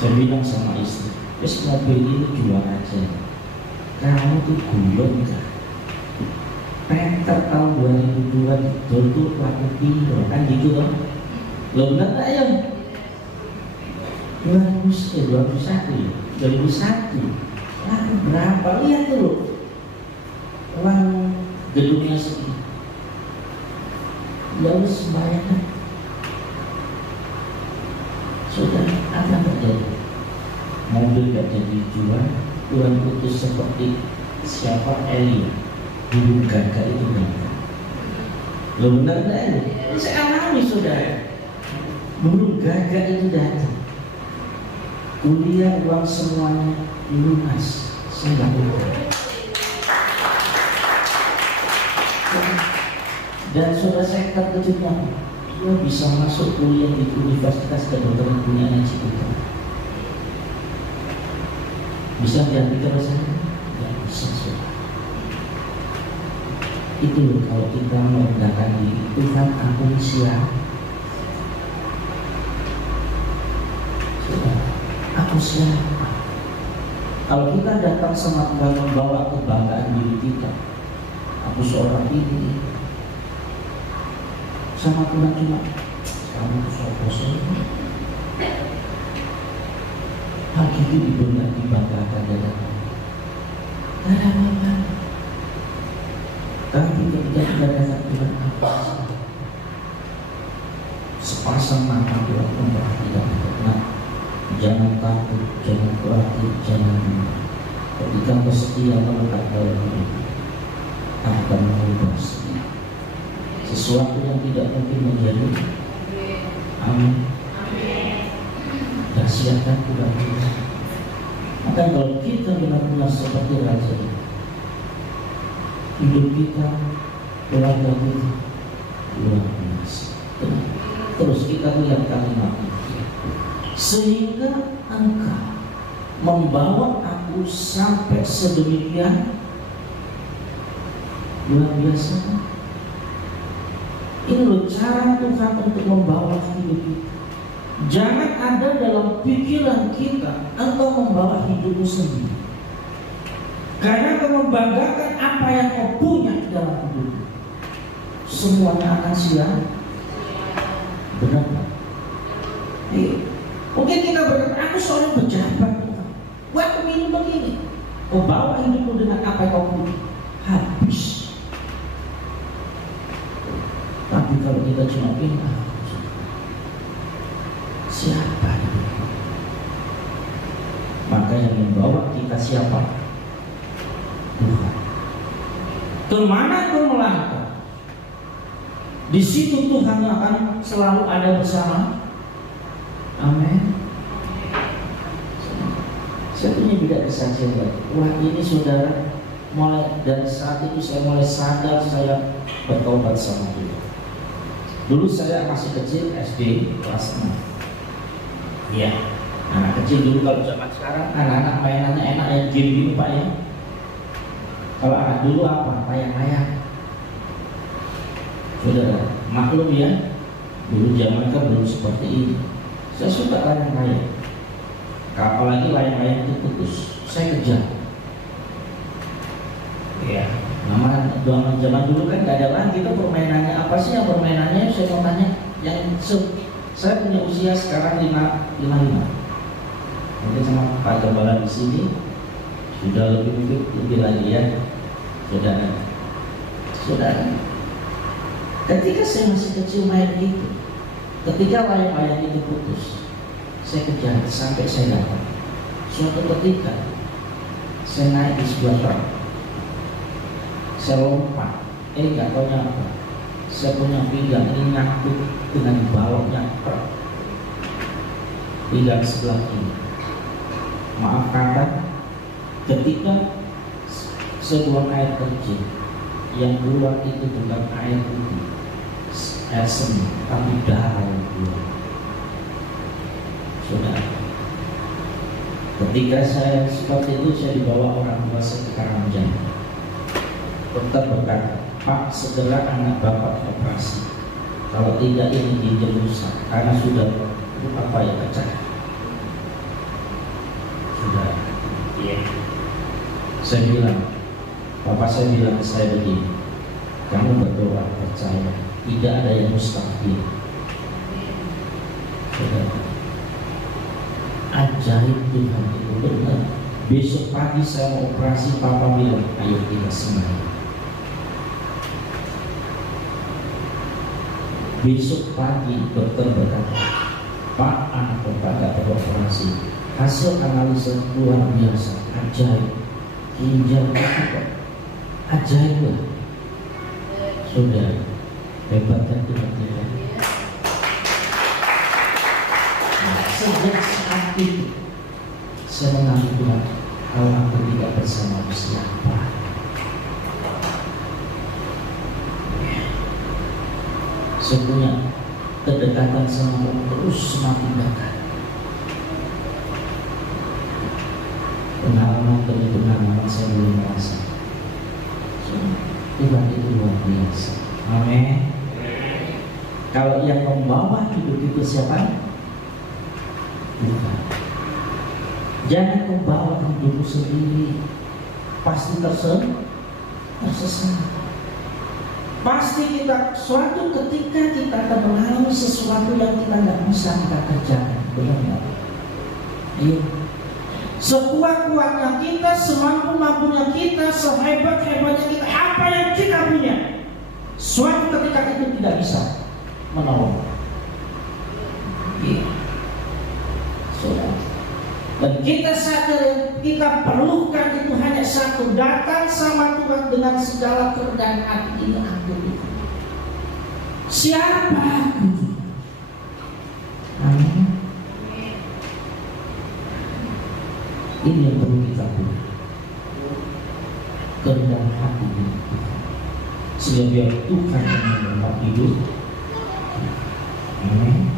Saya bilang sama istri, wes mobil ini jual aja. Kamu tuh gulung kan? Penter tahun 2002 itu laku piro kan gitu loh. Lo benar tak ya? 2001 laku berapa? Lihat dulu uang gedungnya segini. Ya harus bayar. Sudah apa terjadi? Mobil gak jadi jual. Tuhan putus seperti siapa? Eli burung gagak itu gagak. Lo benar gak ini? Saya alami saudara. Burung gagak itu datang. Kuliah uang semuanya lunas. Saya gak boleh. Dan saudara saya terkejutnya, dia bisa masuk kuliah di Universitas Kedokteran punya anak Cipta. Bisa diambil terus saya? Tidak bisa saudara. Itu loh kalau kita merendahkan diri, Tuhan ampuni siapa? Saudara, aku siapa? Kalau kita datang sama Tuhan membawa kebanggaan diri kita, aku seorang ini. Sama Tuhan cuma kamu sosok hal itu dibanggakan dan ada apa? Tapi ketika kita datang Tuhan apa? Sepasang mata Tuhan memperhatikan kita. Jangan takut, jangan khawatir, jangan lupa. Ketika kau setia melekat dalam hidup, akan mengubah sesuatu yang tidak mungkin menjadi. Amin. Dahsyatkan Tuhan kita. Maka kalau kita benar-benar seperti raja, hidup kita, keluarga kita luar biasa. Terus kita lihat kalimat itu. Sehingga engkau membawa aku sampai sedemikian luar biasa kan? Ini loh cara Tuhan untuk membawa hidup kita. Jangan ada dalam pikiran kita engkau membawa hidupmu sendiri. Karena kau membanggakan apa yang kau punya dalam hidupmu, semuanya akan sia. Benar tak? Mungkin kita berkata, aku seorang pejabat Tuhan, buat minum begini. Kau bawa hidupmu dengan apa yang kau punya, habis. Tapi kalau kita cuma pindah, siapa? Maka yang membawa kita kita siapa? Tuhan. Kemana kau melangkah, di situ Tuhan akan selalu ada bersama. Amin. Saya punya beda kesaksian lagi. Wah, ini saudara, mulai dari saat itu saya mulai sadar saya bertobat sama Tuhan. Dulu saya masih kecil, SD kelas 6. Iya, anak kecil dulu. Kalau zaman sekarang anak-anak mainannya enak ya, game gitu Pak ya. Kalau anak dulu apa? Layang-layang. Saudara, maklum ya, dulu zaman kan belum seperti ini. Saya suka layang-layang. Apalagi layang-layang itu putus, saya kejar. Ya, zaman dulu kan gak ada lagi. Kita permainannya apa sih? Yang permainannya saya mau tanya, saya punya usia sekarang 55. Mungkin sama Pak Gembala di sini sudah lebih lagi ya, saudara. Ketika saya masih kecil main gitu, ketika layang-layang itu putus, saya kejar sampai saya dapat. Suatu ketika saya naik di sebuah truk, saya lompat, nggak tahu apa, saya punya pinggang ini nyangkut dengan baloknya truk, pinggang sebelah kiri. Maaf kakak, ketika sebuah air terjun yang keluar itu bukan air putih, air seni, tapi darah yang keluar. Saudara, ketika saya seperti itu, saya dibawa orang tua saya ke Karangjaya. Dokter berkata, Pak, segera anak bapak operasi. Kalau tidak ini ginjal rusak karena sudah pecah. Sudah, iya. Saya bilang, bapak saya bilang ke saya begini, kamu berdoa percaya, tidak ada yang mustahil. Saudara, ajaib Tuhan itu benar. Besok pagi saya mau operasi, papa bilang, ayo kita sembahyang. Besok pagi dokter berkata, Pak, anak bapak gak perlu operasi. Hasil analisa luar biasa, ajaib. Ginjal itu ajaib lah. Sudah hebatnya Tuhan kita. Sejak saat itu saya mengaku Tuhan, kalau aku tidak bersama siapa? Saya punya kedekatan sama Allah terus semakin dekat. Pengalaman demi pengalaman saya belum merasa Tuhan itu luar biasa. Amin. Kalau yang membawa hidup itu siapa? Tuhan. Jangan kau bawa hidupmu sendiri, pasti tersesat. Pasti kita suatu ketika kita akan mengalami sesuatu yang kita tidak bisa kita kerjakan. Benar nggak? Ayo. Sekuat-kuatnya kita, semampu-mampunya kita, sehebat-hebatnya kita, apa yang kita punya, suatu ketika itu tidak bisa menolong. Iya. Saudara. Dan kita sadar yang kita perlukan itu hanya satu, datang sama Tuhan dengan segala kerendahan hati. Ini aku Tuhan. Siapa aku? Amin. Ini yang perlu kita punya, kerendahan hati ini Tuhan, sehingga biar Tuhan yang membuat hidup. Amin.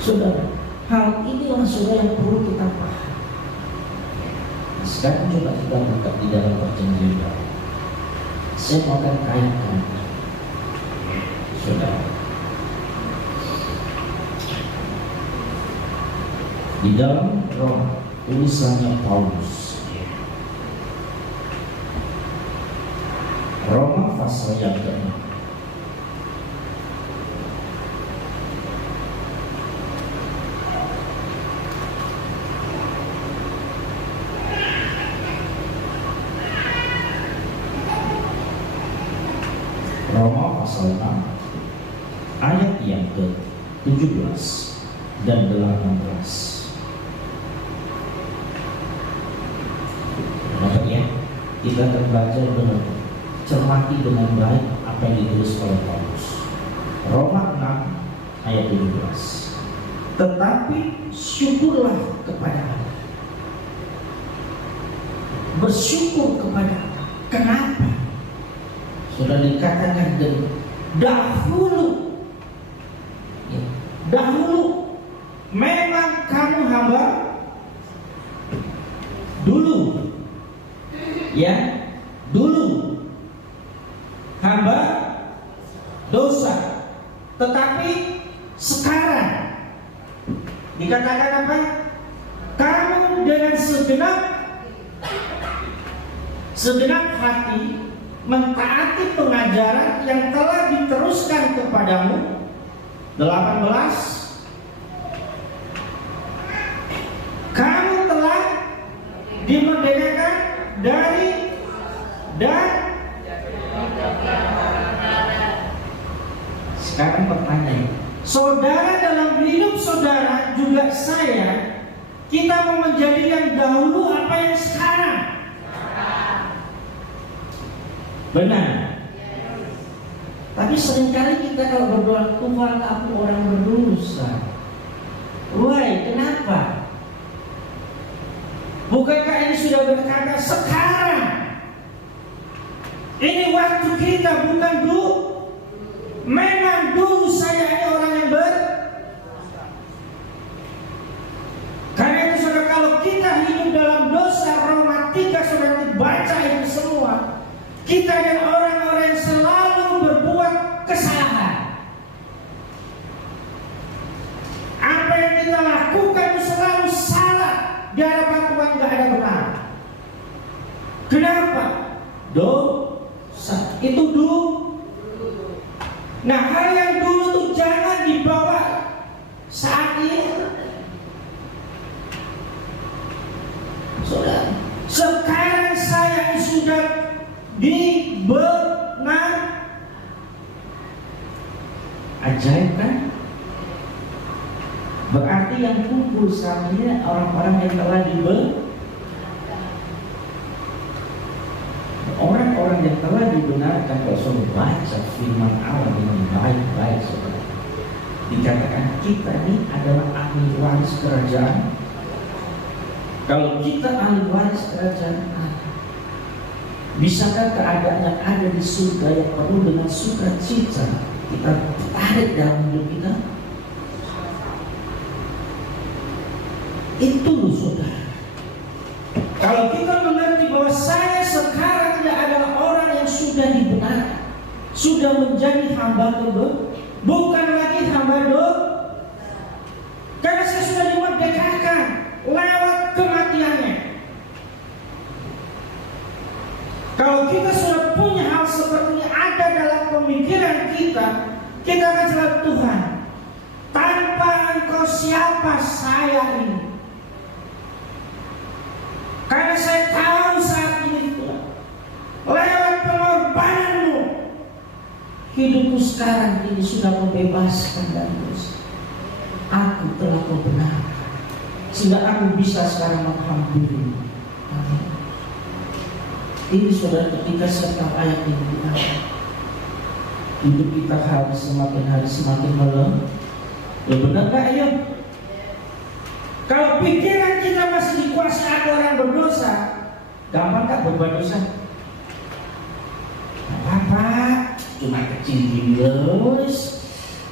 Saudara, hal inilah saudara yang perlu kita paham. Sekarang coba kita buka di dalam perjanjian baru. Saya mau akan kaitkan, saudara, di dalam Roma, tulisannya Paulus, Roma pasal yang ke-6. Roma pasal 6 ayat yang ke-17 dan 18. kita akan baca benar, cermati dengan baik apa yang ditulis oleh Paulus. Roma 6 ayat 17. Tetapi syukurlah kepada Allah. Bersyukur kepada Allah. Kenapa? Sudah dikatakan dahulu, ya, dahulu memang kamu hamba dulu, ya, dulu hamba dosa, tetapi sekarang dikatakan apa? Kamu dengan segenap hati mentaati pengajaran yang telah diteruskan kepadamu. 18. Kamu telah dimerdekakan dari dan sekarang pertanyaan, saudara dalam hidup saudara juga saya, kita mau menjadi yang dahulu apa yang sekarang? Benar. Tapi seringkali kita kalau berdoa, Tuhan aku orang berdosa. Why? Kenapa? Bukankah ini sudah berkata sekarang? Ini waktu kita, bukan dulu. Memang dulu saya ini orang yang karena itu saudara, kalau kita hidup dalam dosa, Roma 3 saudara baca itu semua. Kita adalah orang-orang yang selalu berbuat kesalahan. Apa yang kita lakukan itu selalu salah. Di hadapan Tuhan tidak ada benar. Kenapa? Dosa. Itu dulu. Nah, hal yang dulu itu jangan dibawa saat ini. Saudara, sekarang saya sudah dibenar. Ajaib kan? Berarti yang kumpul saat ini orang-orang yang telah orang-orang yang telah dibenarkan. Kalau saudara baca firman Allah dengan baik-baik, saudara, dikatakan kita ini adalah ahli waris kerajaan. Kalau kita ahli waris kerajaan Allah, bisakah keadaan yang ada di surga yang penuh dengan sukacita kita tarik dalam hidup kita? Itu loh saudara. Kalau kita mengerti bahwa saya sekarang tidak adalah orang yang sudah dibenarkan, sudah menjadi hamba Tuhan, bukan lagi hamba dosa, karena saya sudah dimerdekakan lewat kematiannya. Kalau kita sudah punya hal seperti ini ada dalam pemikiran kita, kita akan jawab, Tuhan, tanpa Engkau siapa saya ini? Karena saya tahu saat ini Tuhan, lewat pengorbanan-Mu, hidupku sekarang ini sudah membebaskan dari dosa. Aku telah Kau benarkan, sehingga aku bisa sekarang menghampiri. Amin. Ini saudara, ketika setiap ayat ini diangkat, hidup kita harus semakin hari semakin melemah. Ya benar gak ya? Kalau pikiran kita masih dikuasai aku orang berdosa, gampang gak berbuat dosa? Apa? Cuma kecil gilos,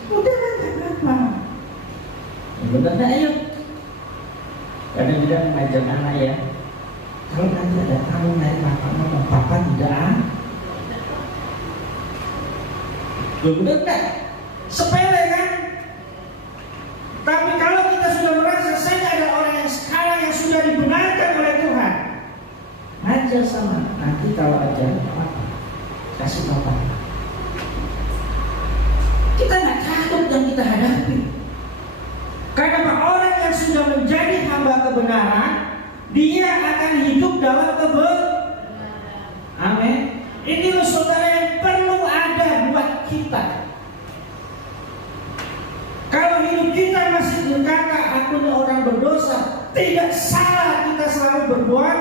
udah gak apa-apa. Ya benar gak ya? Kadang kita mengajar anak ya, kalau nanti ada tamu naik ngomong papa tidak. Benar gak? Sepele kan? Tapi kalau kita sudah merasa saya adalah orang yang sekarang yang sudah dibenarkan oleh Tuhan, ajar sama, nanti kalau ajar apa, kasih apa. Kita nggak takut dan kita hadapi. Karena orang yang sudah menjadi hamba kebenaran, dia akan hidup dalam kebenaran. Amin. Ini loh saudara yang perlu ada buat kita. Kalau hidup kita masih berkata aku ini orang berdosa, tidak salah kita selalu berbuat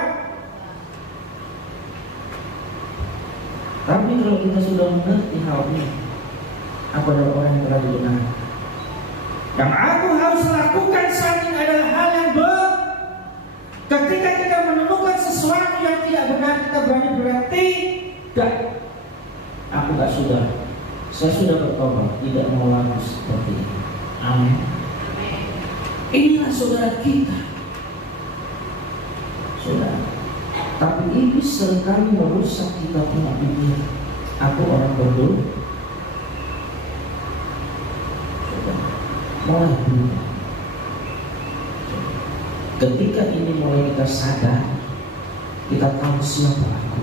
Tapi kalau kita sudah mengerti hal ini, aku adalah orang yang telah dibenarkan. Yang aku harus lakukan saat ini adalah hal yang benar. Ketika kita menemukan sesuatu yang tidak benar, kita berani berhenti. Dan saya sudah bertobat, tidak mau lagi seperti ini. Amin. Inilah saudara kita, saudara. Tapi iblis seringkali merusak kita punya pikiran. Aku orang berdoa, mulai berubah. Ketika ini mulai kita sadar, kita tahu siapa aku.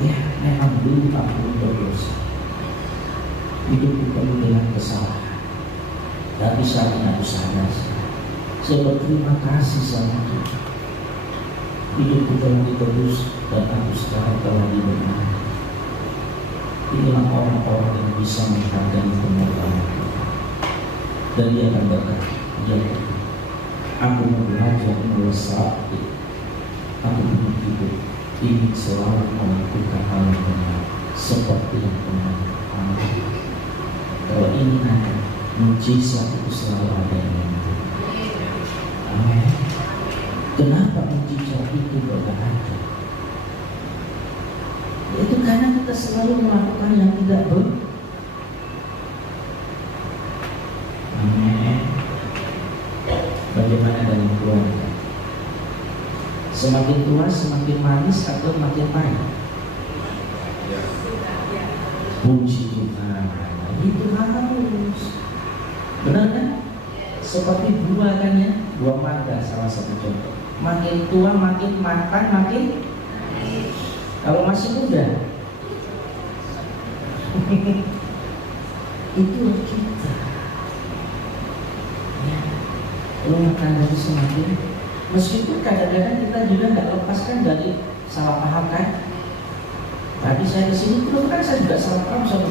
Ya, memang dulu aku berdosa, hidupku penuh dengan kesalahan. Tapi saat ini aku sadar, saya berterima kasih sama Tuhan. Hidupku telah ditebus dan aku sekarang telah dibenarkan. Inilah orang-orang yang bisa menghargai pemurnian Tuhan. Dan dia akan berkata, jadi aku mau belajar mulai saat ini. Aku ingin hidup, ingin selalu melakukan hal yang benar seperti yang benar. Amin. Kalau ini ada, mujizat itu selalu ada yang benar. Amin. Kenapa mujizat itu berada? Itu karena kita selalu melakukan yang tidak benar. Amin. Bagaimana dengan keluarga? Semakin tua semakin manis atau makin pahit? Puji Tuhan. Itu harus. Benar kan? Seperti buah kan ya, buah mangga salah satu contoh. Makin tua makin makan makin. Kalau masih muda, itu kita. Ya. Rumah tangga itu semakin, meskipun kadang-kadang kita juga nggak lepaskan dari salah paham kan. Tadi saya kesini terus kan saya juga salah paham sama.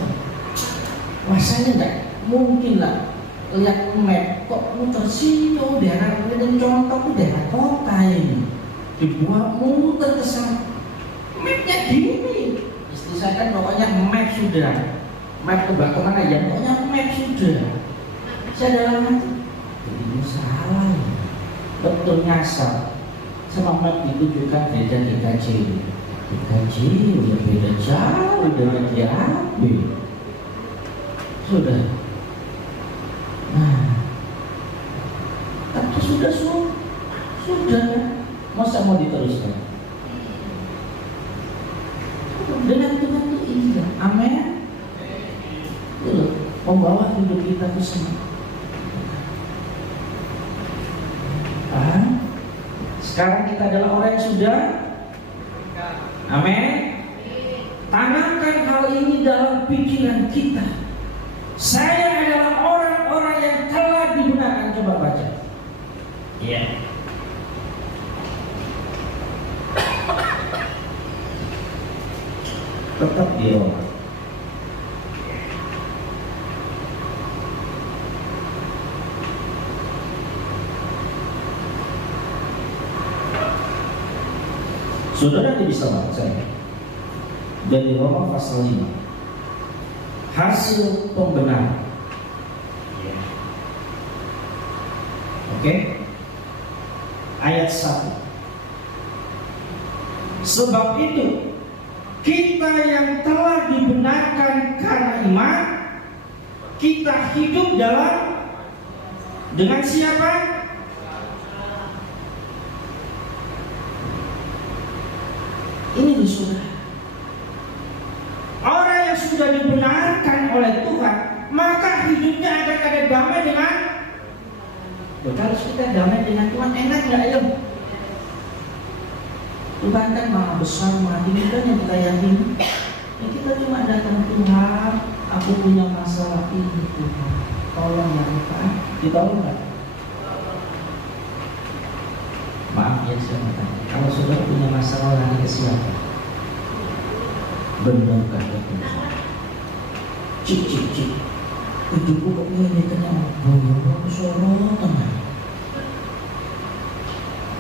Wah saya nggak mungkin lah lihat map kok muter sini oh daerah dan contoh daerah kota ini dibuat muter ke sana. Mapnya gini, istri saya kan pokoknya map sudah, map kemana ya, pokoknya map sudah. Saya dalam hati, ini salah ya. Betul nyasar sama map ditujukan beda DKJ. DKJ udah beda jauh dengan DAB. Sudah. Nah, tapi sudah. Masa mau diteruskan? Dengan Tuhan itu indah. Amin. Itu membawa hidup kita ke sana. Sekarang kita adalah orang yang sudah. Amin. Tanamkan hal ini dalam pikiran kita. Saya adalah orang-orang yang telah digunakan. Coba baca. Iya. Tetap di Roma. Saudara tidak bisa baca dari Roma pasal 5. Hasil pembenaran. Oke. Ayat 1. Sebab itu kita yang telah dibenarkan karena iman, kita hidup dengan siapa? Ini saudara. Orang yang sudah dibenarkan oleh Tuhan, maka hidupnya akan ada damai dengan. Kalau kita damai dengan Tuhan, enak nggak ya? Tuhan kan maha besar, maha tinggi kan yang kita yakini. Ya kita cuma datang Tuhan, aku punya masalah ini Tuhan, tolong ya Tuhan. Ditolong nggak? Maaf ya saya mau tanya, kalau saudara punya masalah lagi ke siapa? Benar kata Tuhan. Cik. Hidupku kok ini ternyata bohong soro teman.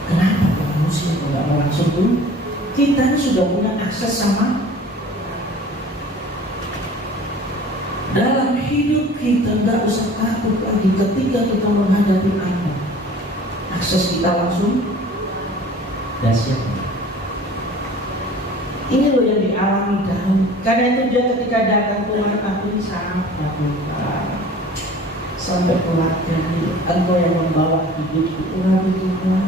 Kenapa manusia nggak mau langsung tuh? Kita ini sudah punya akses sama Dalam hidup kita nggak usah takut lagi ketika kita menghadapi Allah. Akses kita langsung dahsyat. Ini loh yang dialami Daud. Karena itu dia ketika datang Tuhan, aku ini siapa Tuhan? Sampai pelatihan Engkau yang membawa hidupku. Tuhan itu Tuhan.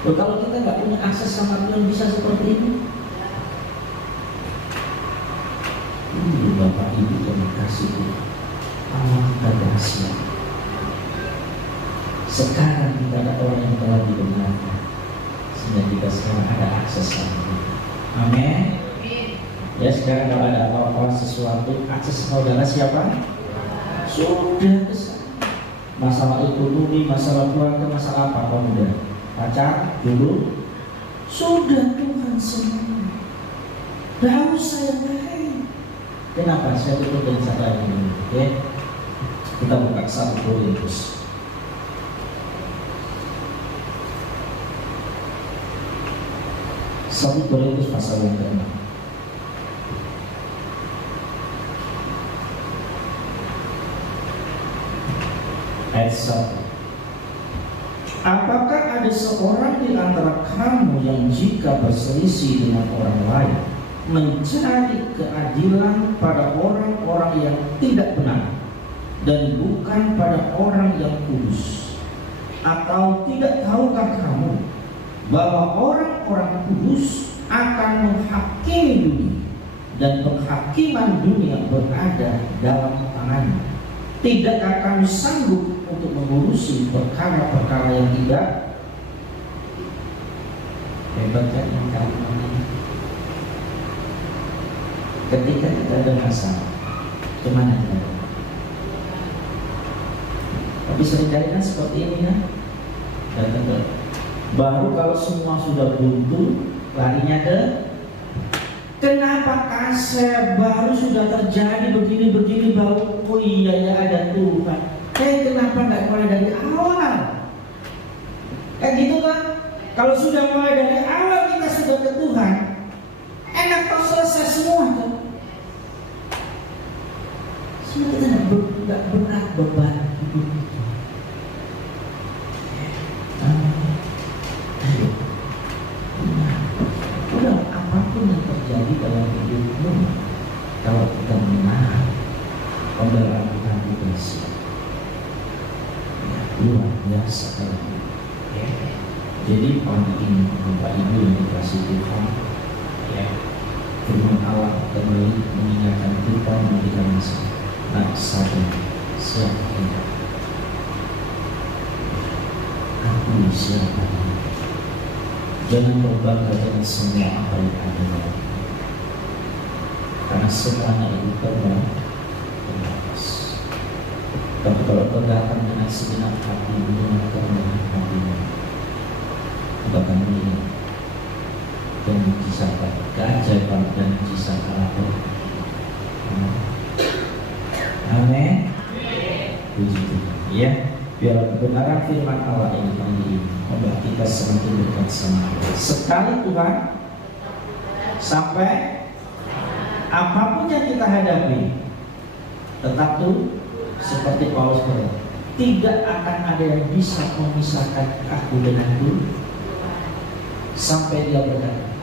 Loh, kalau kita nggak punya akses sama Tuhan bisa seperti ini? Ini Bapak Ibu yang dikasih Tuhan, Allah kita dahsyat. Sekarang kita ada orang yang telah dibenarkan, sehingga kita sekarang ada akses sama Tuhan. Amin. Ya, sekarang kalau ada apa-apa sesuatu, akses saudara siapa? Sudah kesana. Masalah ekonomi, masalah keluarga, masalah apa muda? Pacar, dulu sudah Tuhan semua. Tidak usah yang lain. Kenapa? Saya tutup dengan satu ayat ini. Oke, kita buka 1 Korintus. 1 Korintus pasal yang ke-6. Ayat 1. Apakah ada seorang di antara kamu yang jika berselisih dengan orang lain mencari keadilan pada orang-orang yang tidak benar dan bukan pada orang yang kudus? Atau tidak tahukah kamu bahwa orang-orang kudus akan menghakimi dunia dan penghakiman dunia berada dalam tangannya? Tidakkah kamu sanggup untuk mengurusi perkara-perkara yang tidak? Hebat kan yang kalimat ini? Ketika kita ada masalah, kemana kita? Tapi seringkali kan seperti ini kan? Dan baru kalau semua sudah buntu, larinya ke kenapa Kasep baru sudah terjadi begini-begini baru, oh iya ya ada Tuhan. Kenapa nggak mulai dari awal? Kayak gitu kan? Kalau sudah mulai dari awal kita sudah ke Tuhan, enak kok selesai semua kan? Semua kita nggak berat beban hidup itu. Udah apapun yang terjadi dalam hidupmu, kalau kita menahan pembelaan Tuhan di dahsyat, luar biasa kalau ya. Jadi pagi ini Bapak Ibu yang dikasih Tuhan, ya, firman Allah kembali mengingatkan kita memberikan masalah. Nah, sabar, siapa ini? Aku siapa ini? Jangan berbangga dengan semua apa yang ada dalam hidup, karena semuanya itu terbatas. Tapi kalau kau datang dengan segenap hati, dengan kerendahan hatimu, bahkan ini dan mujizat, keajaiban dan mujizat Allah. Amin. Puji Tuhan. Ya, biar kebenaran firman Allah ini pagi ini membuat kita semakin dekat sama Allah. Sekali Tuhan, sampai apapun yang kita hadapi, tetap tuh seperti Paulus berkata, tidak akan ada yang bisa memisahkan aku dengan Tuhan. Sampai dia berkata,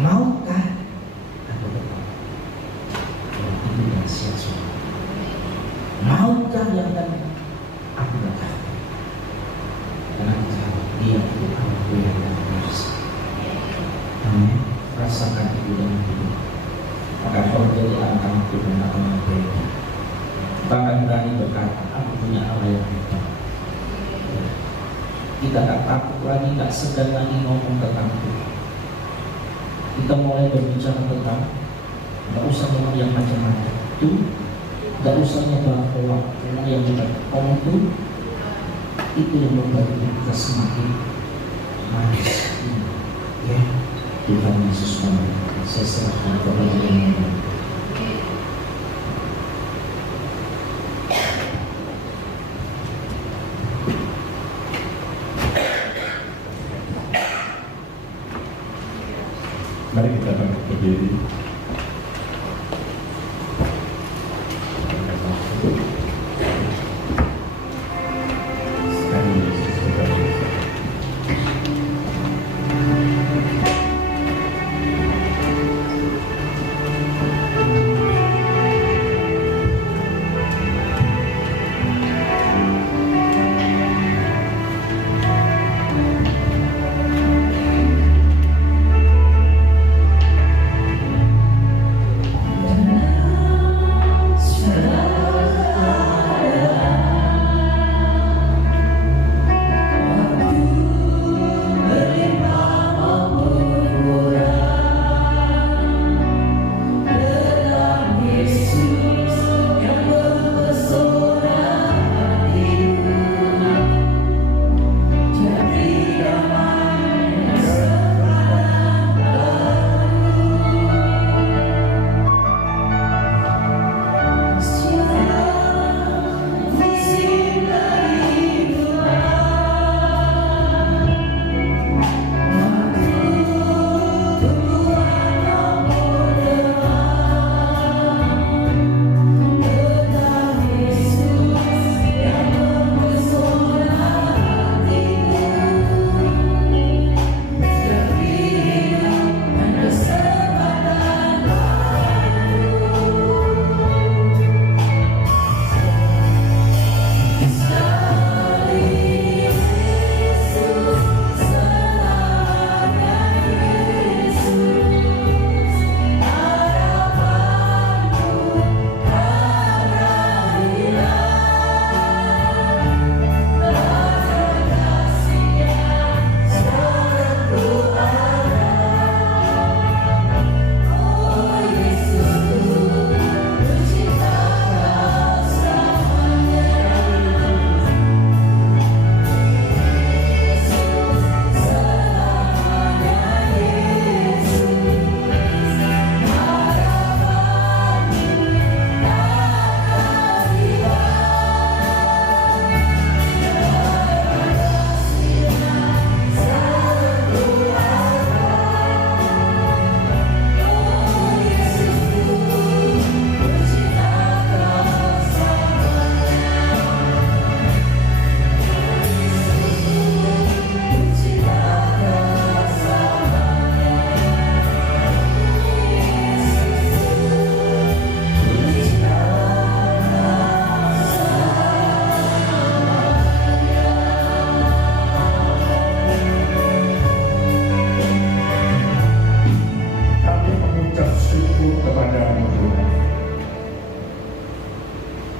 maukah aku tetap? Ini dahsyat semua. Maukah yang tadi aku datang? Karena dia itu aku yang berkuasa. Amin. Rasakan itu dalam hidup, maka kau jadi anak Tuhan akan berbeda. Bahkan berani berkata, aku punya Allah yang hebat. Kita tak takut lagi, tak segan lagi ngomong tentang Tuhan. Kita mulai berbicara tentang, tak usah ngomong yang macam-macam. Tuh, tak usah ngomong yang bukan ngomong tuh. Itu yang membuat kita semakin manis. Ya, Tuhan Yesus memberkati. Saya serahkan kepada Dia. Mari kita berdiri.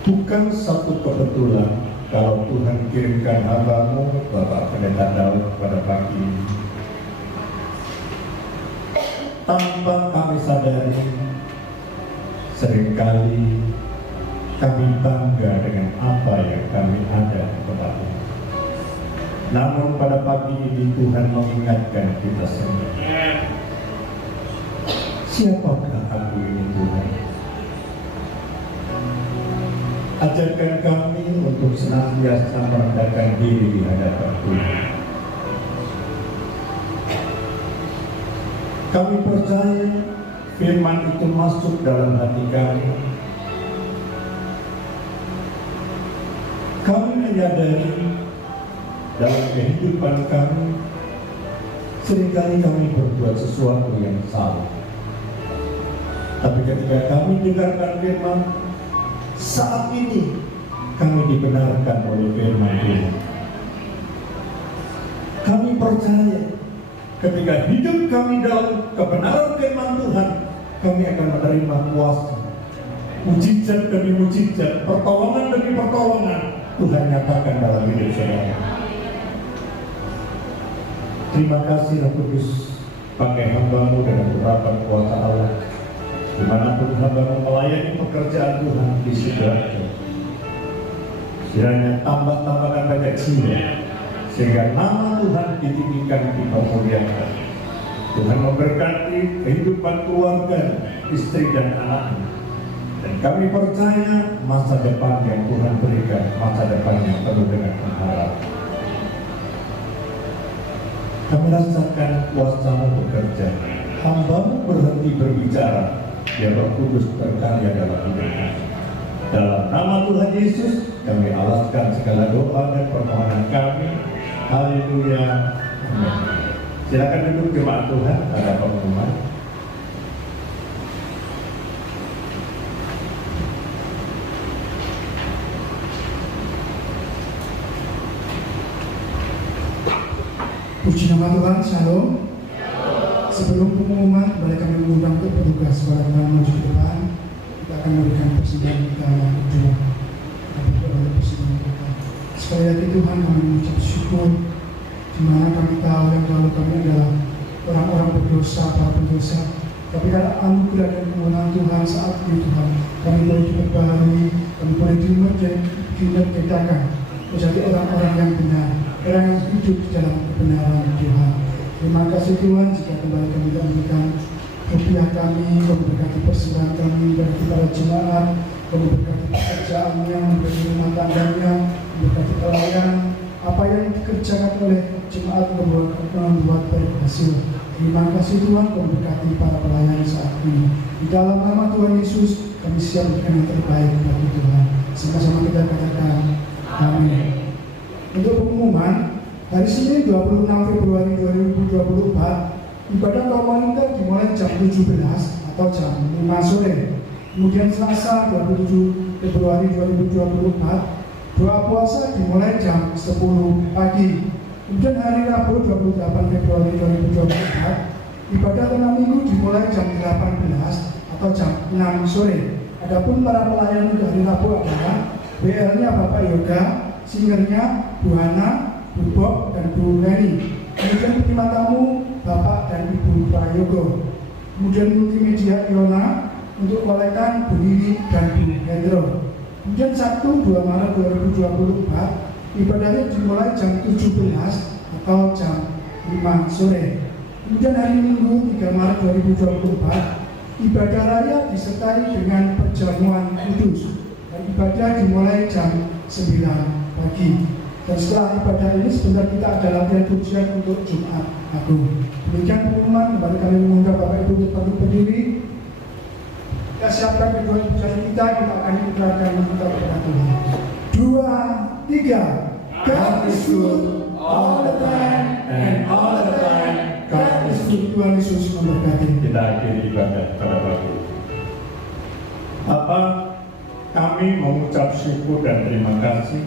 Bukan satu kebetulan kalau Tuhan kirimkan hamba-Mu Bapak Pendeta Daud pada pagi ini. Tanpa kami sadari, seringkali kami bangga dengan apa yang kami ada kepada. Namun pada pagi ini Tuhan mengingatkan kita semua. Siapakah aku ini Tuhan? Ajarkan kami untuk senantiasa merendahkan diri di hadapan Tuhan. Kami percaya firman itu masuk dalam hati kami. Kami menyadari dalam kehidupan kami seringkali kami berbuat sesuatu yang salah. Tapi ketika kami dengarkan firman, saat ini kami dibenarkan oleh firman Tuhan. Kami percaya ketika hidup kami dalam kebenaran firman Tuhan, kami akan menerima kuasa, mujizat demi mujizat, pertolongan demi pertolongan Tuhan nyatakan dalam hidup saudara. Terima kasih Roh Kudus, pakai hamba-Mu dengan urapan kuasa Allah, dimanapun hamba-Mu melayani pekerjaan Tuhan di Sidoarjo. Kiranya tambahkan banyak jiwa, sehingga nama Tuhan ditinggikan, dipermuliakan. Tuhan memberkati kehidupan keluarga, istri dan anak. Dan kami percaya masa depan yang Tuhan berikan, masa depan yang penuh dengan pengharapan. Kami rasakan kuasa-Mu bekerja, hamba-Mu berhenti berbicara, biar Roh Kudus berkarya dalam hidup kami. Dalam nama Tuhan Yesus, kami alaskan segala doa dan permohonan kami. Haleluya. Amin. Silakan duduk jemaat Tuhan, ada pengumuman. Puji nama Tuhan, Shalom. Sebelum pengumuman, kembali kami mengundang untuk bertugas pada maju ke depan. Kita akan memberikan persembahan kita yang kedua. Kita berdoa persembahan kita. Sekali lagi Tuhan, kami mengucap syukur, di mana kami tahu yang lalu kami adalah orang-orang berdosa, para pendosa. Tapi karena anugerah dan kemenangan Tuhan saat ini Tuhan, kami boleh diperbaharui, kami boleh diletakkan menjadi orang-orang yang benar, orang yang hidup di dalam kebenaran Tuhan. Terima kasih Tuhan, jika kembali kami memberikan rupiah kami, memberkati persembahan kami bagi para jemaat, memberkati pekerjaannya, memberkati rumah tangganya, memberkati pelayan, apa yang dikerjakan oleh jemaat membuat berhasil. Terima kasih Tuhan, memberkati para pelayan saat ini. Di dalam nama Tuhan Yesus, kami siap memberikan yang terbaik bagi Tuhan. Sama-sama kita katakan amin. Untuk pengumuman, hari Senin 26 Februari 2024, ibadah komunitas dimulai jam 17 atau jam 5 sore. Kemudian Selasa 27 Februari 2024, doa puasa dimulai jam 10 pagi. Kemudian hari Rabu 28 Februari 2024, ibadah tengah minggu dimulai jam 18 atau jam 6 sore. Adapun para pelayan untuk hari Rabu adalah WL-nya Bapak Yoga, singernya Bu Hana, Bu Bob, dan Bu Reni. Kemudian penerima tamu Bapak dan Ibu Prayogo. Kemudian multimedia Iona untuk kolekan Bu Lili dan Bu Hendro. Kemudian Sabtu 2 Maret 2024, ibadahnya dimulai jam 17 atau jam 5 sore. Kemudian hari Minggu 3 Maret 2024, ibadah raya disertai dengan perjamuan kudus. Dan ibadah dimulai jam 9 pagi. Dan setelah ibadah ini sebentar kita ada latihan pujian untuk Jumat Agung. Demikian pengumuman, kembali kami mengundang Bapak Ibu untuk berdiri. Kita siapkan kedua pujian kita akan ikrarkan kita kepada Tuhan. 2, 3. God is good all the time and all the time God is good. Tuhan Yesus memberkati. Kita akhiri ibadah pada pagi. Bapa, kami mengucap syukur dan terima kasih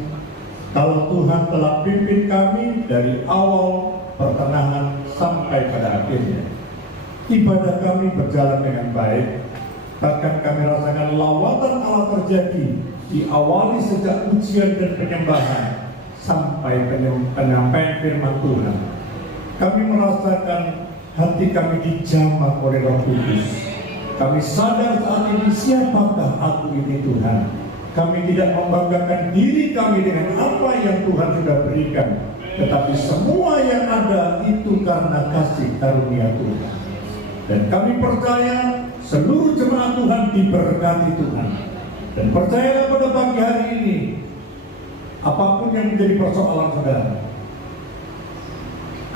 kalau Tuhan telah pimpin kami dari awal, pertengahan, sampai pada akhirnya. Ibadah kami berjalan dengan baik, bahkan kami rasakan lawatan Allah terjadi diawali sejak ujian dan penyembahan sampai penyampaian firman Tuhan. Kami merasakan hati kami dijamah oleh Roh Kudus. Kami sadar saat ini siapakah aku ini Tuhan. Kami tidak membanggakan diri kami dengan apa yang Tuhan sudah berikan, tetapi semua yang ada itu karena kasih karunia Tuhan. Dan kami percaya seluruh jemaat Tuhan diberkati Tuhan. Dan percayalah pada pagi hari ini, apapun yang menjadi persoalan saudara,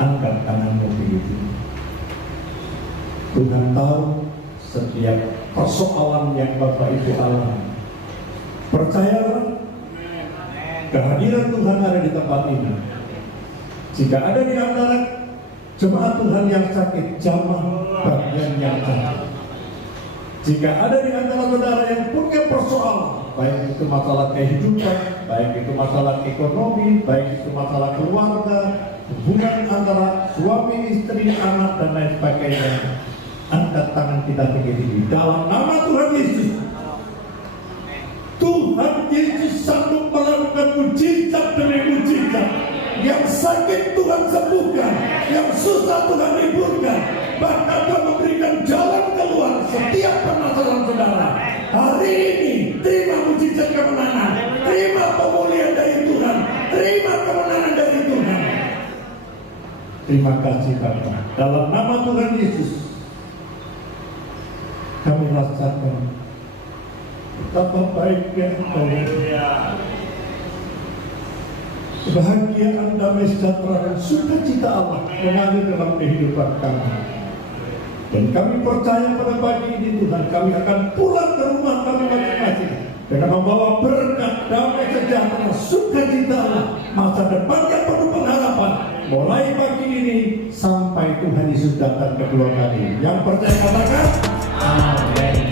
angkat tanganmu begitu. Tuhan tahu setiap persoalan yang Bapak Ibu alami. Percayalah, kehadiran Tuhan ada di tempat ini. Jika ada di antara jemaat Tuhan yang sakit, jamah bagian yang sakit. Jika ada di antara saudara yang punya persoalan, baik itu masalah kehidupan, baik itu masalah ekonomi, baik itu masalah keluarga, hubungan antara suami, istri, anak, dan lain sebagainya, angkat tangan kita begini dalam nama Tuhan Yesus. Tuhan Yesus sanggup melakukan mujizat demi mujizat. Yang sakit Tuhan sembuhkan, yang susah Tuhan liburkan, bahkan Tuhan memberikan jalan keluar setiap permasalahan saudara. Hari ini terima mujizat kemenangan, terima pemulihan dari Tuhan, terima kemenangan dari Tuhan. Terima kasih Bapa. Dalam nama Tuhan Yesus kami rasakan betapa baiknya Engkau. Kebahagiaan, damai sejahtera dan sukacita Allah mengalir dalam kehidupan kami. Dan kami percaya pada pagi ini Tuhan, kami akan pulang ke rumah kami masing-masing dengan membawa berkat, damai sejahtera, sukacita Allah, masa depan yang penuh pengharapan mulai pagi ini sampai Tuhan Yesus datang kedua kali. Yang percaya katakan amin.